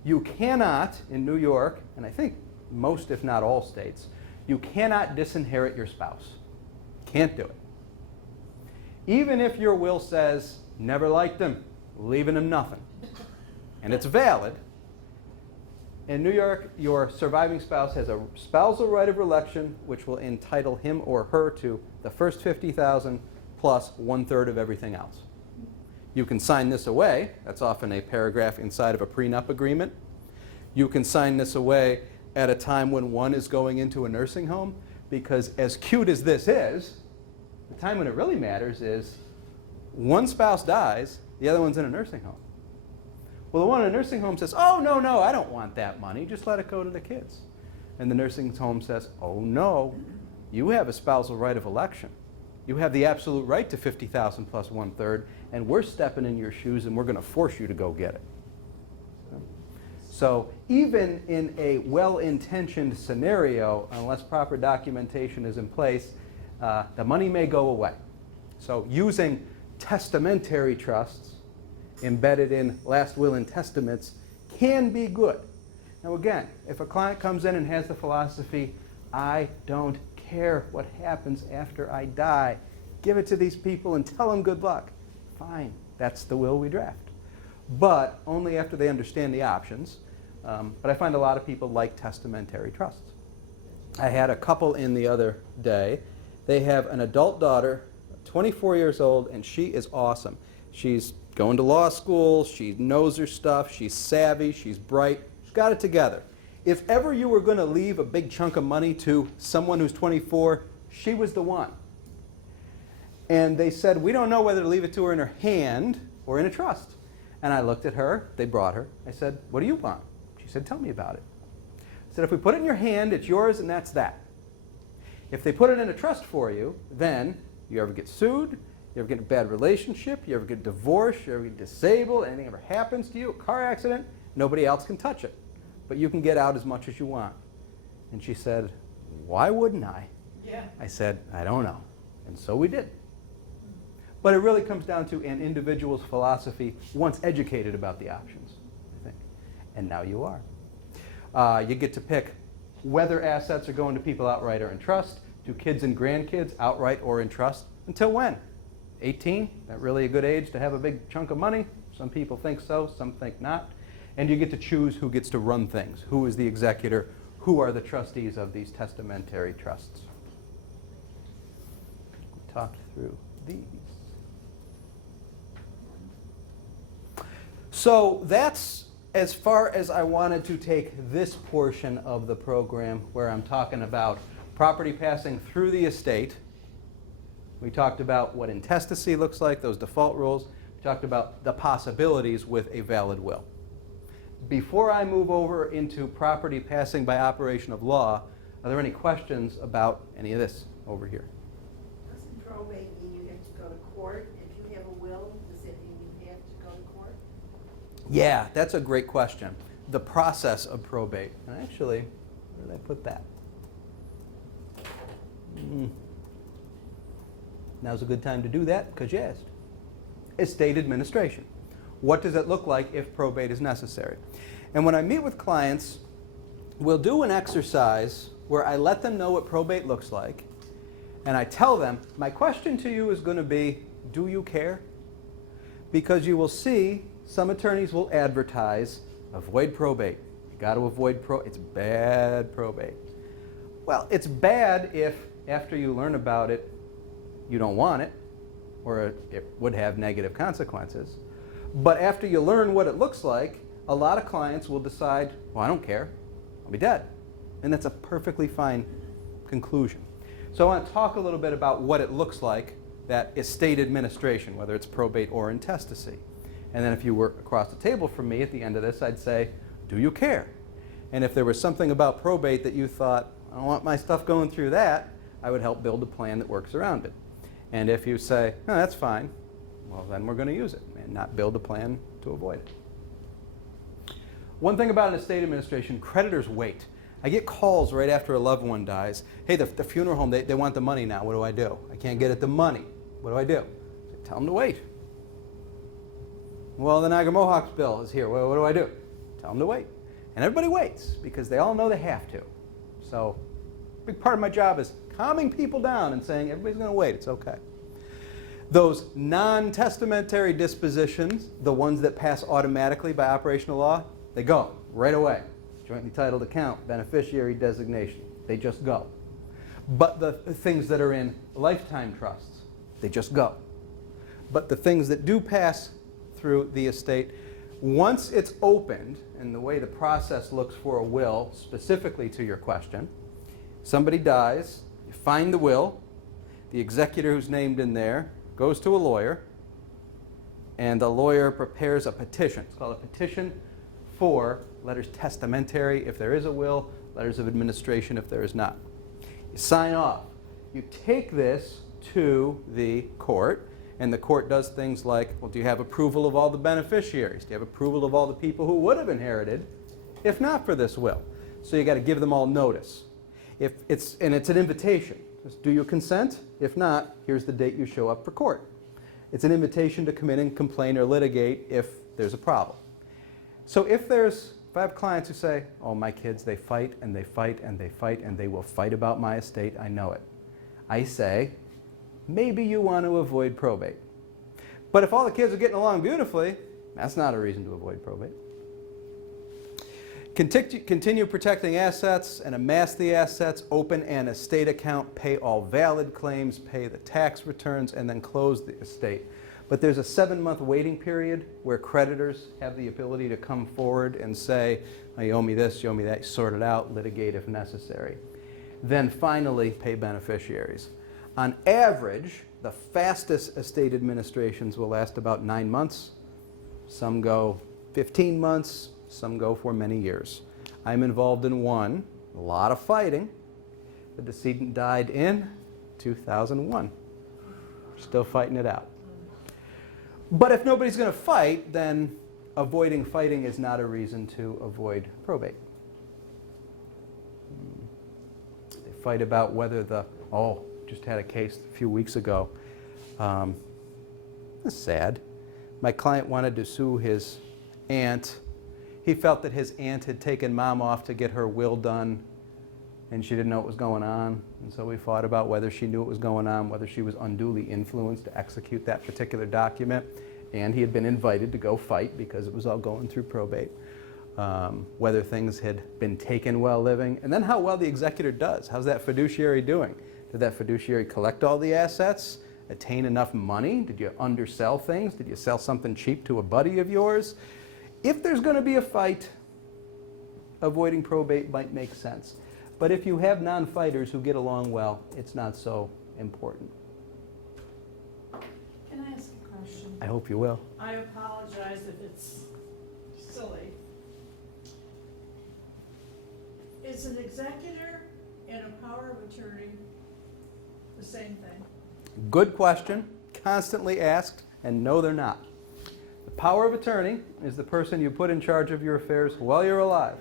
You cannot, in New York, and I think most if not all states, you cannot disinherit your spouse. Can't do it. Even if your will says, never liked him, leaving him nothing, and it's valid, in New York, your surviving spouse has a spousal right of election, which will entitle him or her to the first $50,000 plus 1/3 of everything else. You can sign this away. That's often a paragraph inside of a prenup agreement. You can sign this away at a time when one is going into a nursing home, because as cute as this is, the time when it really matters is one spouse dies, the other one's in a nursing home. Well, the one in a nursing home says, oh, no, no, I don't want that money. Just let it go to the kids. And the nursing home says, oh, no, you have a spousal right of election. You have the absolute right to $50,000 plus 1/3, and we're stepping in your shoes and we're going to force you to go get it. So even in a well-intentioned scenario, unless proper documentation is in place, the money may go away. So using testamentary trusts embedded in last will and testaments can be good. Now again, if a client comes in and has the philosophy, I don't care what happens after I die, give it to these people and tell them good luck, fine, that's the will we draft. But only after they understand the options. But I find a lot of people like testamentary trusts. I had a couple in the other day. They have an adult daughter, 24 years old, and she is awesome. She's going to law school, she knows her stuff, she's savvy, she's bright, she's got it together. If ever you were going to leave a big chunk of money to someone who's 24, she was the one. And they said, we don't know whether to leave it to her in her hand or in a trust. And I looked at her, they brought her, I said, what do you want? She said, tell me about it. I said, if we put it in your hand, it's yours and that's that. If they put it in a trust for you, then you ever get sued, you ever get in a bad relationship, you ever get divorced, you ever get disabled, anything ever happens to you, a car accident, nobody else can touch it. But you can get out as much as you want. And she said, why wouldn't I? Yeah. I said, I don't know. And so we did. But it really comes down to an individual's philosophy once educated about the options, I think. And now you are. You get to pick whether assets are going to people outright or in trust, to kids and grandkids outright or in trust. Until when? 18? Not really a good age to have a big chunk of money. Some people think so, some think not. And you get to choose who gets to run things. Who is the executor? Who are the trustees of these testamentary trusts? We talked through these. So that's as far as I wanted to take this portion of the program where I'm talking about property passing through the estate. We talked about what intestacy looks like, those default rules. We talked about the possibilities with a valid will. Before I move over into property passing by operation of law, are there any questions about any of this over here? Doesn't probate mean you have to go to court? If you have a will, does it mean you have to go to court? Yeah, that's a great question. The process of probate. And actually, where did I put that? Now's a good time to do that because you asked. Estate administration. What does it look like if probate is necessary? And when I meet with clients, we'll do an exercise where I let them know what probate looks like, and I tell them, my question to you is going to be, do you care? Because you will see some attorneys will advertise, avoid probate. You got to avoid it's bad probate. Well, it's bad if after you learn about it, you don't want it, or it would have negative consequences. But after you learn what it looks like, a lot of clients will decide, well, I don't care, I'll be dead. And that's a perfectly fine conclusion. So I want to talk a little bit about what it looks like, that estate administration, whether it's probate or intestacy. And then if you were across the table from me at the end of this, I'd say, do you care? And if there was something about probate that you thought, I don't want my stuff going through that, I would help build a plan that works around it. And if you say, no, that's fine, well, then we're going to use it and not build a plan to avoid it. One thing about an estate administration, creditors wait. I get calls right after a loved one dies. Hey, the funeral home, they want the money now. What do? I can't get at the money. What do? I say, tell them to wait. Well, the Niagara Mohawks bill is here. What do? Tell them to wait. And everybody waits because they all know they have to. So a big part of my job is calming people down and saying, everybody's going to wait. It's okay. Those non-testamentary dispositions, the ones that pass automatically by operation of law, they go right away. Jointly titled account, beneficiary designation, they just go. But the things that are in lifetime trusts, they just go. But the things that do pass through the estate, once it's opened, and the way the process looks for a will, specifically to your question, somebody dies, you find the will, the executor who's named in there goes to a lawyer, and the lawyer prepares a petition. It's called a petition for letters testamentary if there is a will, letters of administration if there is not. You sign off. You take this to the court, and the court does things like, well, do you have approval of all the beneficiaries? Do you have approval of all the people who would have inherited if not for this will? So you got to give them all notice. It's an invitation. Just, do you consent? If not, here's the date you show up for court. It's an invitation to come in and complain or litigate if there's a problem. So if I have clients who say, oh, my kids, they fight and they fight and they fight and they will fight about my estate, I know it. I say, maybe you want to avoid probate. But if all the kids are getting along beautifully, that's not a reason to avoid probate. Continue protecting assets and amass the assets, open an estate account, pay all valid claims, pay the tax returns, and then close the estate. But there's a 7-month waiting period where creditors have the ability to come forward and say, oh, you owe me this, you owe me that, sort it out, litigate if necessary. Then finally, pay beneficiaries. On average, the fastest estate administrations will last about 9 months. Some go 15 months. Some go for many years. I'm involved in one, a lot of fighting. The decedent died in 2001. Still fighting it out. But if nobody's going to fight, then avoiding fighting is not a reason to avoid probate. They fight about whether just had a case a few weeks ago. It's sad. My client wanted to sue his aunt. He felt that his aunt had taken mom off to get her will done, and she didn't know what was going on. And so we fought about whether she knew what was going on, whether she was unduly influenced to execute that particular document. And he had been invited to go fight because it was all going through probate. Whether things had been taken while living, and then how well the executor does. How's that fiduciary doing? Did that fiduciary collect all the assets? Attain enough money? Did you undersell things? Did you sell something cheap to a buddy of yours? If there's going to be a fight, avoiding probate might make sense. But if you have non-fighters who get along well, it's not so important. Can I ask a question? I hope you will. I apologize if it's silly. Is an executor and a power of attorney the same thing? Good question, constantly asked, and no, they're not. The power of attorney is the person you put in charge of your affairs while you're alive.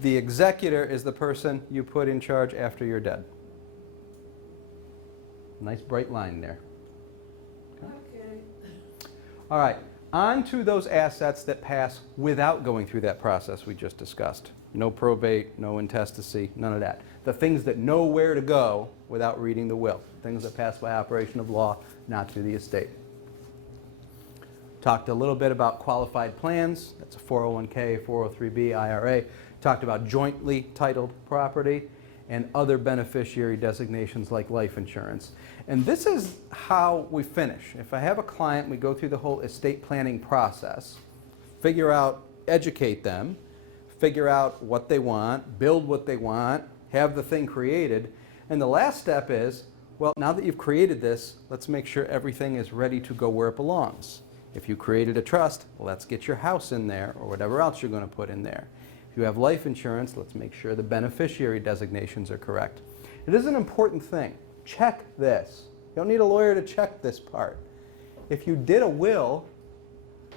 The executor is the person you put in charge after you're dead. Nice bright line there. Okay. All right, on to those assets that pass without going through that process we just discussed. No probate, no intestacy, none of that. The things that know where to go without reading the will. Things that pass by operation of law, not through the estate. Talked a little bit about qualified plans. That's a 401k, 403b, IRA. Talked about jointly titled property and other beneficiary designations like life insurance. And this is how we finish. If I have a client, we go through the whole estate planning process, figure out, educate them, figure out what they want, build what they want, have the thing created. And the last step is, well, now that you've created this, let's make sure everything is ready to go where it belongs. If you created a trust, let's get your house in there or whatever else you're going to put in there. If you have life insurance, let's make sure the beneficiary designations are correct. It is an important thing. Check this. You don't need a lawyer to check this part. If you did a will,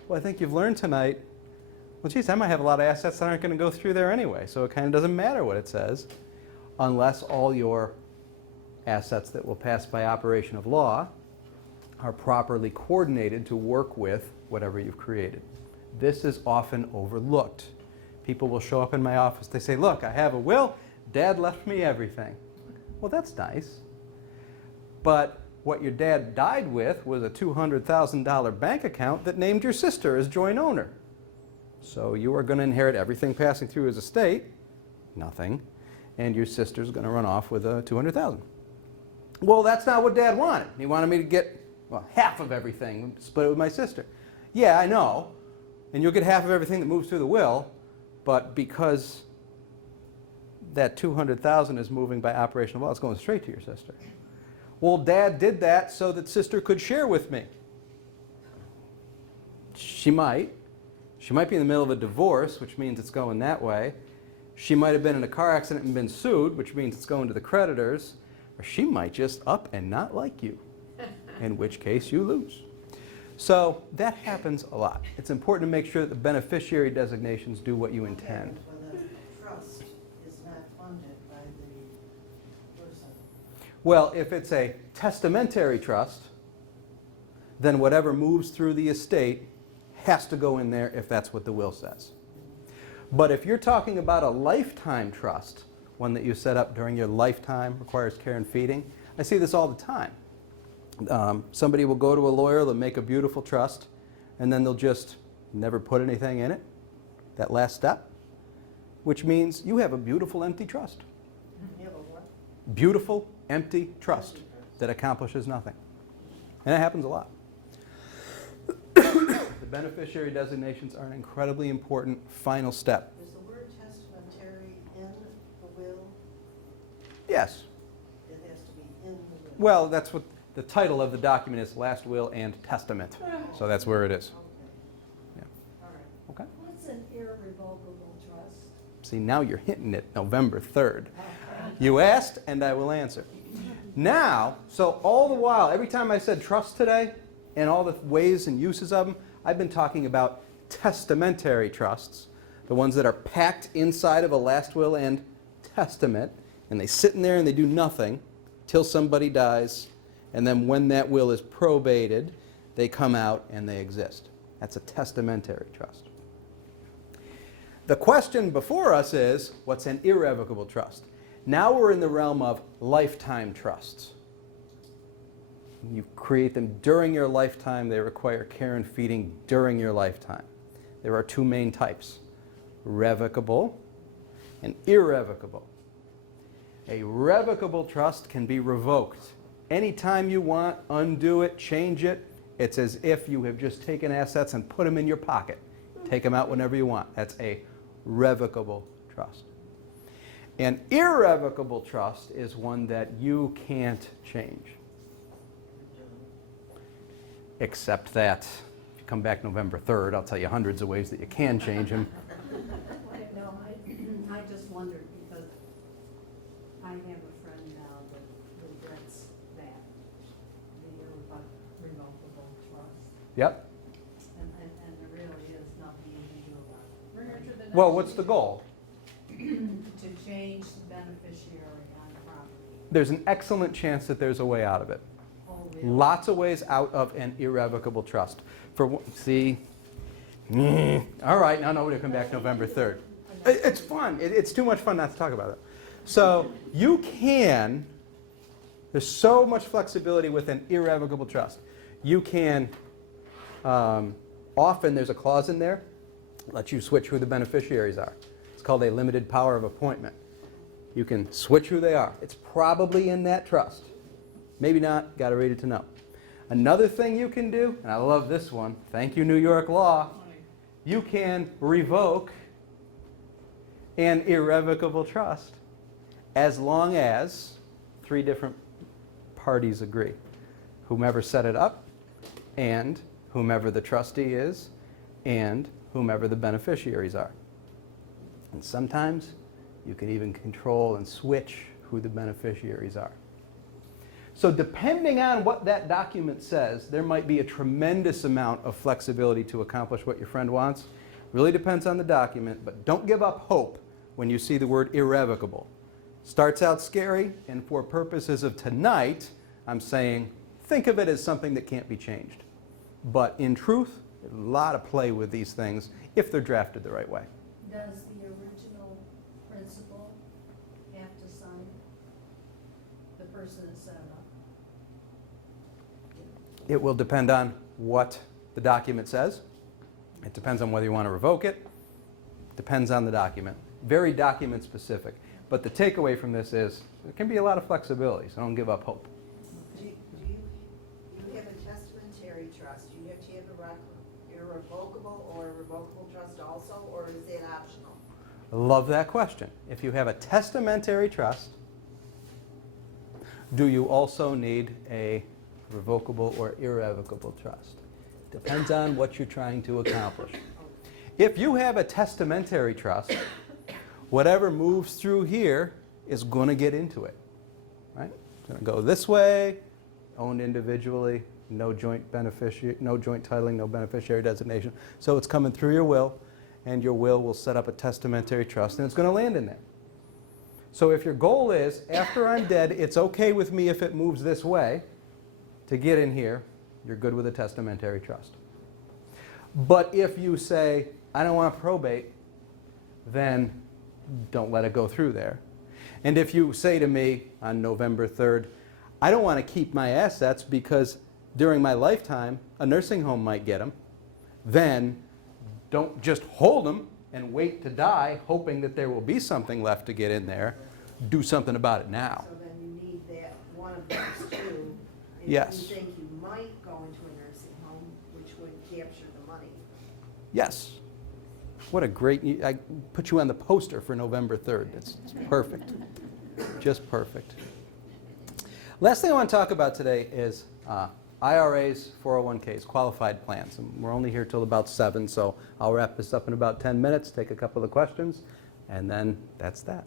well, I think you've learned tonight, well, geez, I might have a lot of assets that aren't going to go through there anyway, so it kind of doesn't matter what it says, unless all your assets that will pass by operation of law are properly coordinated to work with whatever you've created. This is often overlooked. People will show up in my office, they say, look, I have a will, Dad left me everything. Well, that's nice. But what your dad died with was a $200,000 bank account that named your sister as joint owner. So you are going to inherit everything passing through his estate, nothing, and your sister's going to run off with a $200,000. Well, that's not what Dad wanted. He wanted me to get half of everything, split it with my sister. Yeah, I know. And you'll get half of everything that moves through the will, but because that $200,000 is moving by operation of law, it's going straight to your sister. Well, Dad did that so that sister could share with me. She might. She might be in the middle of a divorce, which means it's going that way. She might have been in a car accident and been sued, which means it's going to the creditors. Or she might just up and not like you, in which case you lose. So that happens a lot. It's important to make sure that the beneficiary designations do what you intend. When the trust is not funded by the person. Well, if it's a testamentary trust, then whatever moves through the estate has to go in there if that's what the will says. But if you're talking about a lifetime trust, one that you set up during your lifetime, requires care and feeding, I see this all the time. Somebody will go to a lawyer, they'll make a beautiful trust, and then they'll just never put anything in it, that last step, which means you have a beautiful empty trust. You have a what? Beautiful empty trust that accomplishes nothing. And that happens a lot. The beneficiary designations are an incredibly important final step. Is the word testamentary in the will? Yes. It has to be in the will. Well, that's what the title of the document is, Last Will and Testament. So that's where it is. Okay. Yeah. All right. Okay? What's an irrevocable trust? See, now you're hitting it November 3rd. You asked, and I will answer. Now, so all the while, every time I said trust today, and all the ways and uses of them, I've been talking about testamentary trusts, the ones that are packed inside of a last will and testament, and they sit in there and they do nothing till somebody dies, and then when that will is probated, they come out and they exist. That's a testamentary trust. The question before us is, what's an irrevocable trust? Now we're in the realm of lifetime trusts. You create them during your lifetime. They require care and feeding during your lifetime. There are two main types, revocable and irrevocable. A revocable trust can be revoked. Anytime you want, undo it, change it. It's as if you have just taken assets and put them in your pocket. Take them out whenever you want. That's a revocable trust. An irrevocable trust is one that you can't change. Except that, if you come back November 3rd, I'll tell you hundreds of ways that you can change them. No, I just wondered because I have a friend now that regrets that, the irrevocable trust. Yep. And there really is nothing you can do about it. Bring her to the next Well, what's the meeting. goal? To change the beneficiary on the property. There's an excellent chance that there's a way out of it. Oh, really? Lots of ways out of an irrevocable trust. See? All right, now we'll come back November 3rd. It's fun. It's too much fun not to talk about it. So you can, there's so much flexibility with an irrevocable trust. You can, often there's a clause in there, lets you switch who the beneficiaries are. It's called a limited power of appointment. You can switch who they are. It's probably in that trust. Maybe not, got to read it to know. Another thing you can do, and I love this one, thank you New York law, you can revoke an irrevocable trust as long as 3 different parties agree. Whomever set it up, and whomever the trustee is, and whomever the beneficiaries are. And sometimes you can even control and switch who the beneficiaries are. So depending on what that document says, there might be a tremendous amount of flexibility to accomplish what your friend wants. Really depends on the document, but don't give up hope when you see the word irrevocable. Starts out scary, and for purposes of tonight, I'm saying think of it as something that can't be changed. But in truth, there's a lot of play with these things if they're drafted the right way. Does the original principal have to sign? The person that set it up? It will depend on what the document says. It depends on whether you want to revoke it. Depends on the document. Very document specific. But the takeaway from this is there can be a lot of flexibility, so don't give up hope. Do you have a testamentary trust? Do you have to have a irrevocable or a revocable trust also, or is it optional? I love that question. If you have a testamentary trust, do you also need a revocable or irrevocable trust? Depends on what you're trying to accomplish. If you have a testamentary trust, whatever moves through here is going to get into it. Right? It's going to go this way, owned individually, no joint beneficiary, no joint titling, no beneficiary designation. So it's coming through your will, and your will set up a testamentary trust, and it's going to land in there. So if your goal is, after I'm dead, it's okay with me if it moves this way to get in here, you're good with a testamentary trust. But if you say, I don't want to probate, then don't let it go through there. And if you say to me on November 3rd, I don't want to keep my assets because during my lifetime, a nursing home might get them, then don't just hold them and wait to die hoping that there will be something left to get in there. Do something about it now. So then you need that, one of those two. If Yes. you think you might go into a nursing home, which would capture the money. Yes. What a great, I put you on the poster for November 3rd. It's perfect. Just perfect. Last thing I want to talk about today is IRAs, 401ks, qualified plans. And we're only here till about 7, so I'll wrap this up in about 10 minutes, take a couple of questions, and then that's that.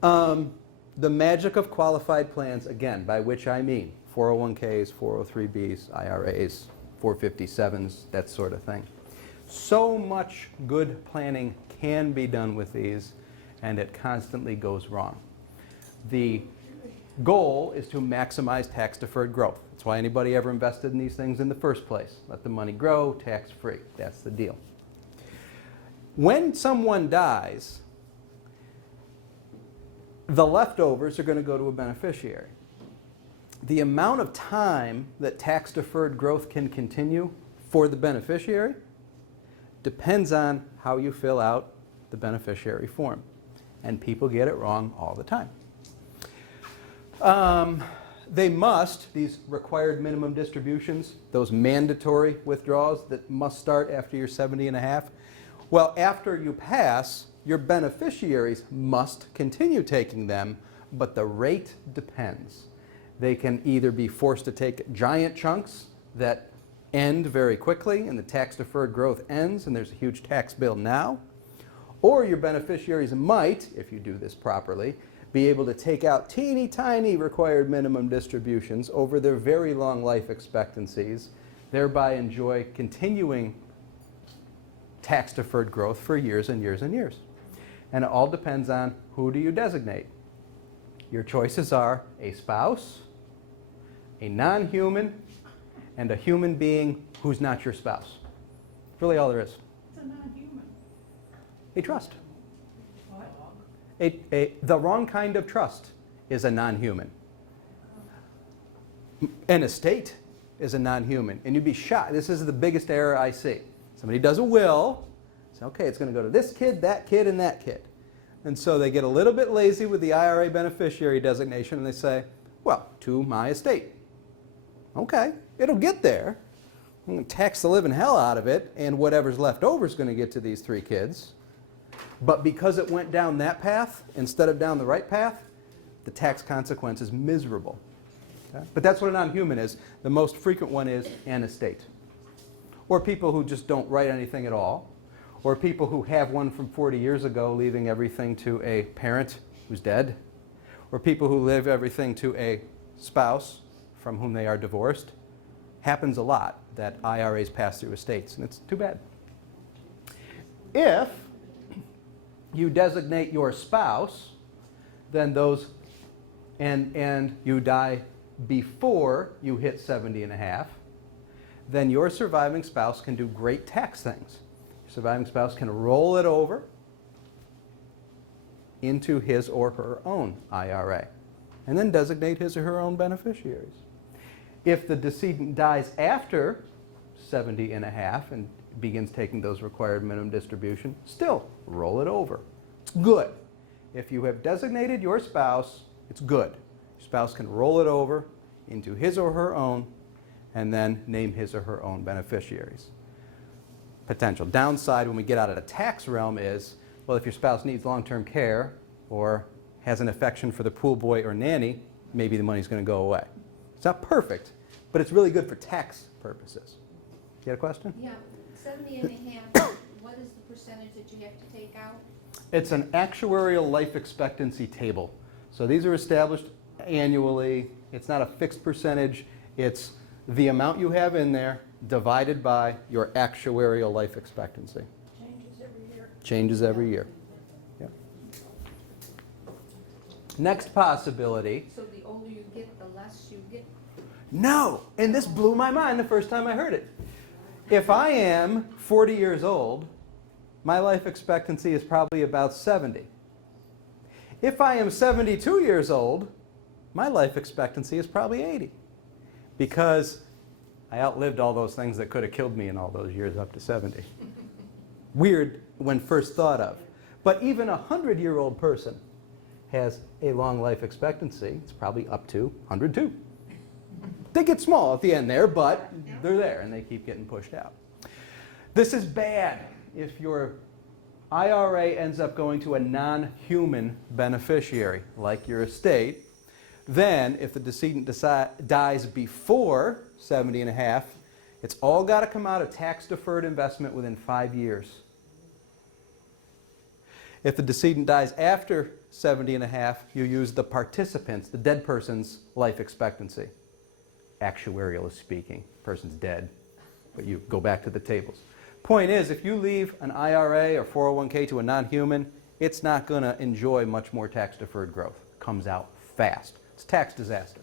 The magic of qualified plans, again, by which I mean 401ks, 403bs, IRAs, 457s, that sort of thing. So much good planning can be done with these, and it constantly goes wrong. The goal is to maximize tax-deferred growth. That's why anybody ever invested in these things in the first place. Let the money grow, tax-free. That's the deal. When someone dies, the leftovers are going to go to a beneficiary. The amount of time that tax-deferred growth can continue for the beneficiary depends on how you fill out the beneficiary form. And people get it wrong all the time. They must, these required minimum distributions, those mandatory withdrawals that must start after you're 70 and a half, well, after you pass, your beneficiaries must continue taking them, but the rate depends. They can either be forced to take giant chunks that end very quickly and the tax-deferred growth ends and there's a huge tax bill now, or your beneficiaries might, if you do this properly, be able to take out teeny tiny required minimum distributions over their very long life expectancies, thereby enjoy continuing tax-deferred growth for years and years and years. And it all depends on who do you designate. Your choices are a spouse, a non-human, and a human being who's not your spouse. Really all there is. It's a non-human. A trust. What? The wrong kind of trust is a non-human. An estate is a non-human. And you'd be shocked. This is the biggest error I see. Somebody does a will. Say, okay, it's going to go to this kid, and that kid. And so they get a little bit lazy with the IRA beneficiary designation and they say, well, to my estate. Okay, it'll get there. I'm going to tax the living hell out of it, and whatever's left over is going to get to these 3 kids. But because it went down that path instead of down the right path, the tax consequence is miserable. Okay? But that's what a non-human is. The most frequent one is an estate. Or people who just don't write anything at all. Or people who have one from 40 years ago leaving everything to a parent who's dead. Or people who leave everything to a spouse from whom they are divorced. Happens a lot that IRAs pass through estates, and it's too bad. If you designate your spouse, then those, and you die before you hit 70 and a half, then your surviving spouse can do great tax things. Your surviving spouse can roll it over into his or her own IRA and then designate his or her own beneficiaries. If the decedent dies after 70 and a half and begins taking those required minimum distribution, still roll it over. It's good. If you have designated your spouse, it's good. Your spouse can roll it over into his or her own and then name his or her own beneficiaries. Potential downside when we get out of the tax realm is, well, if your spouse needs long-term care or has an affection for the pool boy or nanny, maybe the money's going to go away. It's not perfect, but it's really good for tax purposes. You had a question? Yeah, 70 and a half, what is the percentage that you have to take out? It's an actuarial life expectancy table. So these are established annually. It's not a fixed percentage. It's the amount you have in there divided by your actuarial life expectancy. Changes every year. Changes every year. Yep. Next possibility. So the older you get, the less you get? No! And this blew my mind the first time I heard it. If I am 40 years old, my life expectancy is probably about 70. If I am 72 years old, my life expectancy is probably 80. Because I outlived all those things that could have killed me in all those years up to 70. Weird when first thought of. But even a 100-year-old person has a long life expectancy. It's probably up to 102. They get small at the end there, but they're there and they keep getting pushed out. This is bad if your IRA ends up going to a non-human beneficiary, like your estate. Then, if the decedent dies before 70 and a half, it's all got to come out of tax-deferred investment within 5 years. If the decedent dies after 70 and a half, you use the participant's, the dead person's life expectancy. Actuarially speaking, person's dead, but you go back to the tables. Point is, if you leave an IRA or 401k to a non-human, it's not going to enjoy much more tax-deferred growth. It comes out fast. It's a tax disaster.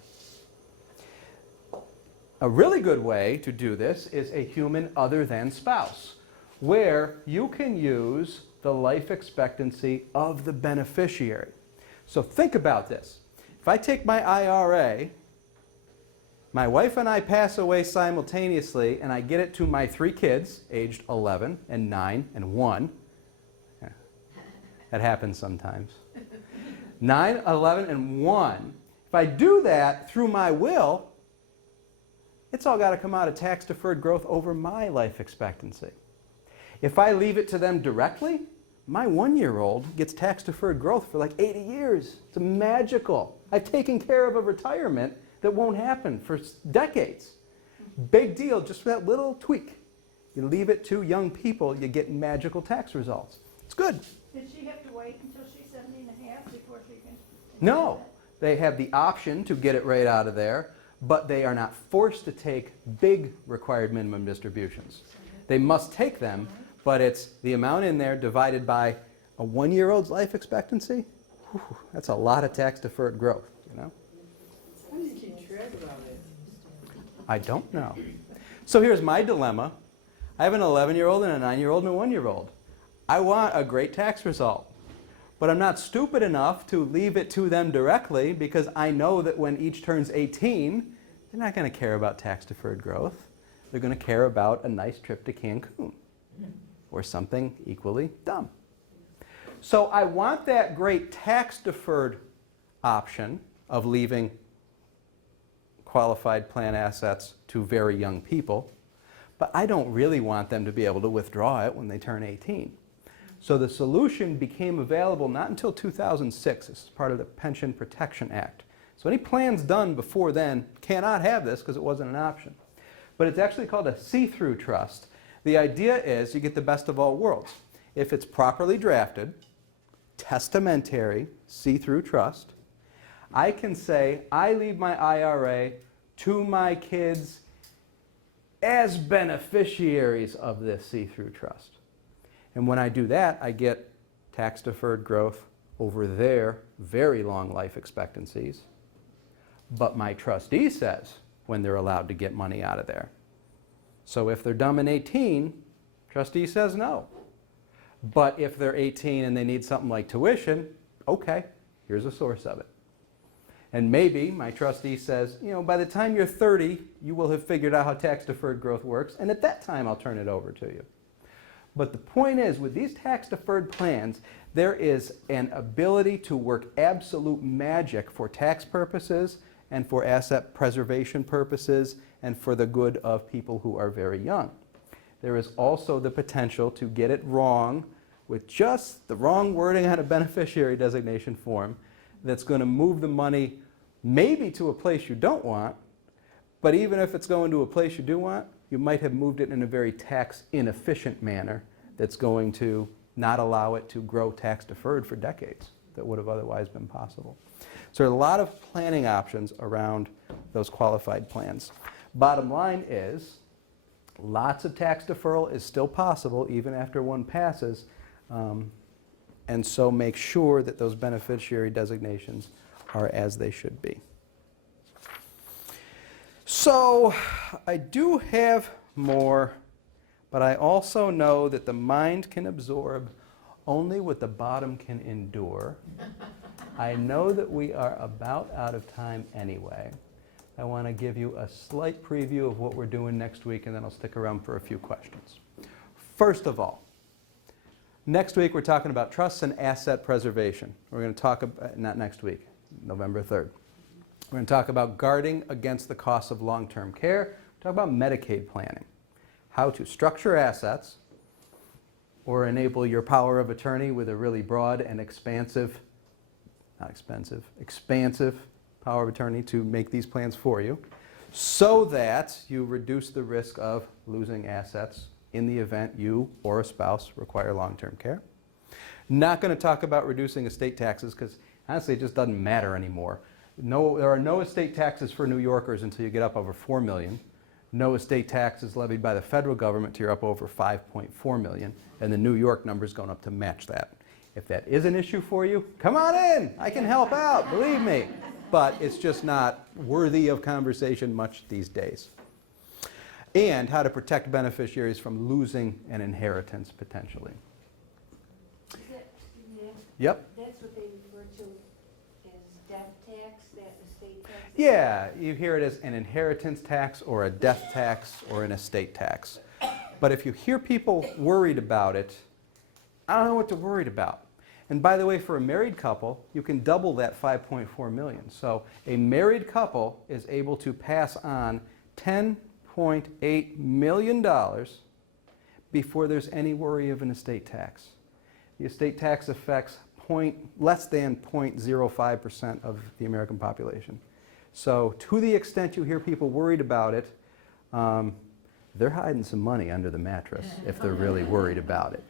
A really good way to do this is a human other than spouse, where you can use the life expectancy of the beneficiary. So think about this. If I take my IRA, my wife and I pass away simultaneously, and I get it to my 3 kids, aged 11 and 9 and 1. Yeah, that happens sometimes. 9, 11, and 1. If I do that through my will, it's all got to come out of tax-deferred growth over my life expectancy. If I leave it to them directly, my 1-year-old gets tax-deferred growth for like 80 years. It's magical. I've taken care of a retirement that won't happen for decades. Big deal, just for that little tweak. You leave it to young people, you get magical tax results. It's good. Did she have to wait until she's 70 and a half before she can? No, they have the option to get it right out of there, but they are not forced to take big required minimum distributions. They must take them, but it's the amount in there divided by a 1-year-old's life expectancy. Whew, that's a lot of tax-deferred growth, you know? How do you keep track of all that? I don't know. So here's my dilemma. I have an 11-year-old and a 9-year-old and a 1-year-old. I want a great tax result, but I'm not stupid enough to leave it to them directly because I know that when each turns 18, they're not going to care about tax-deferred growth. They're going to care about a nice trip to Cancun or something equally dumb. So I want that great tax-deferred option of leaving qualified plan assets to very young people, but I don't really want them to be able to withdraw it when they turn 18. So the solution became available not until 2006. This is part of the Pension Protection Act. So any plans done before then cannot have this because it wasn't an option. But it's actually called a see-through trust. The idea is you get the best of all worlds. If it's properly drafted, testamentary, see-through trust, I can say I leave my IRA to my kids as beneficiaries of this see-through trust. And when I do that, I get tax-deferred growth over their very long life expectancies. But my trustee says when they're allowed to get money out of there. So if they're dumb and 18, trustee says no. But if they're 18 and they need something like tuition, okay, here's a source of it. And maybe my trustee says, you know, by the time you're 30, you will have figured out how tax-deferred growth works, and at that time I'll turn it over to you. But the point is, with these tax-deferred plans, there is an ability to work absolute magic for tax purposes and for asset preservation purposes and for the good of people who are very young. There is also the potential to get it wrong with just the wrong wording on a beneficiary designation form that's going to move the money maybe to a place you don't want, but even if it's going to a place you do want, you might have moved it in a very tax inefficient manner that's going to not allow it to grow tax deferred for decades that would have otherwise been possible. So there are a lot of planning options around those qualified plans. Bottom line is, lots of tax deferral is still possible even after one passes, and so make sure that those beneficiary designations are as they should be. So I do have more, but I also know that the mind can absorb only what the bottom can endure. I know that we are about out of time anyway. I want to give you a slight preview of what we're doing next week, and then I'll stick around for a few questions. First of all, next week we're talking about trusts and asset preservation. We're going to talk about, not next week, November 3rd. We're going to talk about guarding against the costs of long-term care. Talk about Medicaid planning, how to structure assets or enable your power of attorney with a really broad and expansive power of attorney to make these plans for you so that you reduce the risk of losing assets in the event you or a spouse require long-term care. Not going to talk about reducing estate taxes because honestly it just doesn't matter anymore. No, there are no estate taxes for New Yorkers until you get up over $4 million. No estate taxes levied by the federal government till you're up over $5.4 million, and the New York number is going up to match that. If that is an issue for you, come on in. I can help out, believe me. But it's just not worthy of conversation much these days. And how to protect beneficiaries from losing an inheritance potentially. Yep. That's what they refer to as death tax, that estate tax? Yeah, you hear it as an inheritance tax or a death tax or an estate tax. But if you hear people worried about it, I don't know what they're worried about. And by the way, for a married couple, you can double that $5.4 million. So a married couple is able to pass on $10.8 million before there's any worry of an estate tax. The estate tax affects less than 0.05% of the American population. So to the extent you hear people worried about it, they're hiding some money under the mattress if they're really worried about it.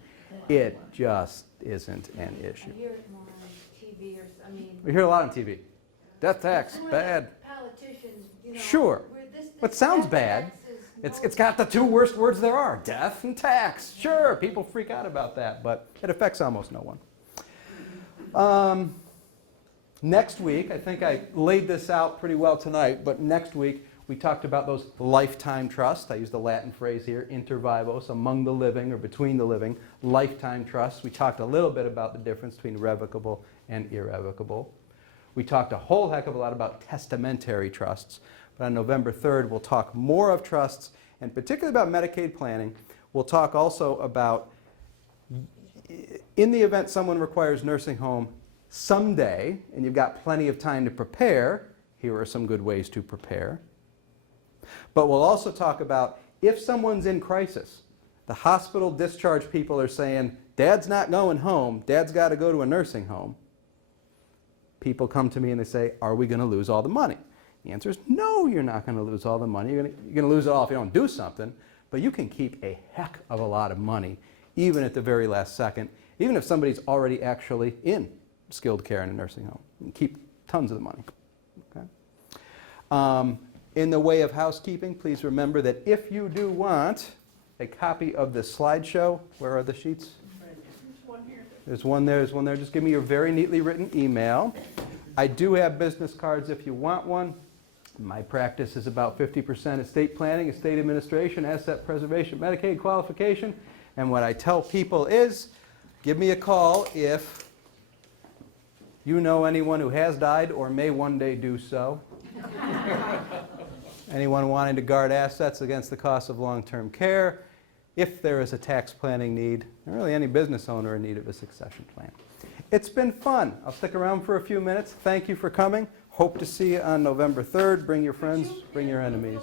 It just isn't an issue. I hear it more on TV We hear a lot on TV. Death tax, bad. Politicians, Sure. But sounds bad. It's got the two worst words there are, death and tax. Sure, people freak out about that, but it affects almost no one. Next week, I think I laid this out pretty well tonight, but next week we talked about those lifetime trusts. I used the Latin phrase here, inter vivos, among the living or between the living, lifetime trusts. We talked a little bit about the difference between revocable and irrevocable. We talked a whole heck of a lot about testamentary trusts. But on November 3rd, we'll talk more of trusts, and particularly about Medicaid planning. We'll talk also about, in the event someone requires nursing home someday, and you've got plenty of time to prepare, here are some good ways to prepare. But we'll also talk about if someone's in crisis. The hospital discharge people are saying, Dad's not going home, Dad's got to go to a nursing home. People come to me and they say, are we going to lose all the money? The answer is no, you're not going to lose all the money. You're going to lose it all if you don't do something, but you can keep a heck of a lot of money, even at the very last second, even if somebody's already actually in skilled care in a nursing home. You can keep tons of the money. Okay? In the way of housekeeping, please remember that if you do want a copy of this slideshow, where are the sheets? There's one there, there's one there. Just give me your very neatly written email. I do have business cards if you want one. My practice is about 50% estate planning, estate administration, asset preservation, Medicaid qualification. And what I tell people is, give me a call if you know anyone who has died or may one day do so. Anyone wanting to guard assets against the cost of long-term care, if there is a tax planning need, and really any business owner in need of a succession plan. It's been fun. I'll stick around for a few minutes. Thank you for coming. Hope to see you on November 3rd. Bring your friends, bring your enemies.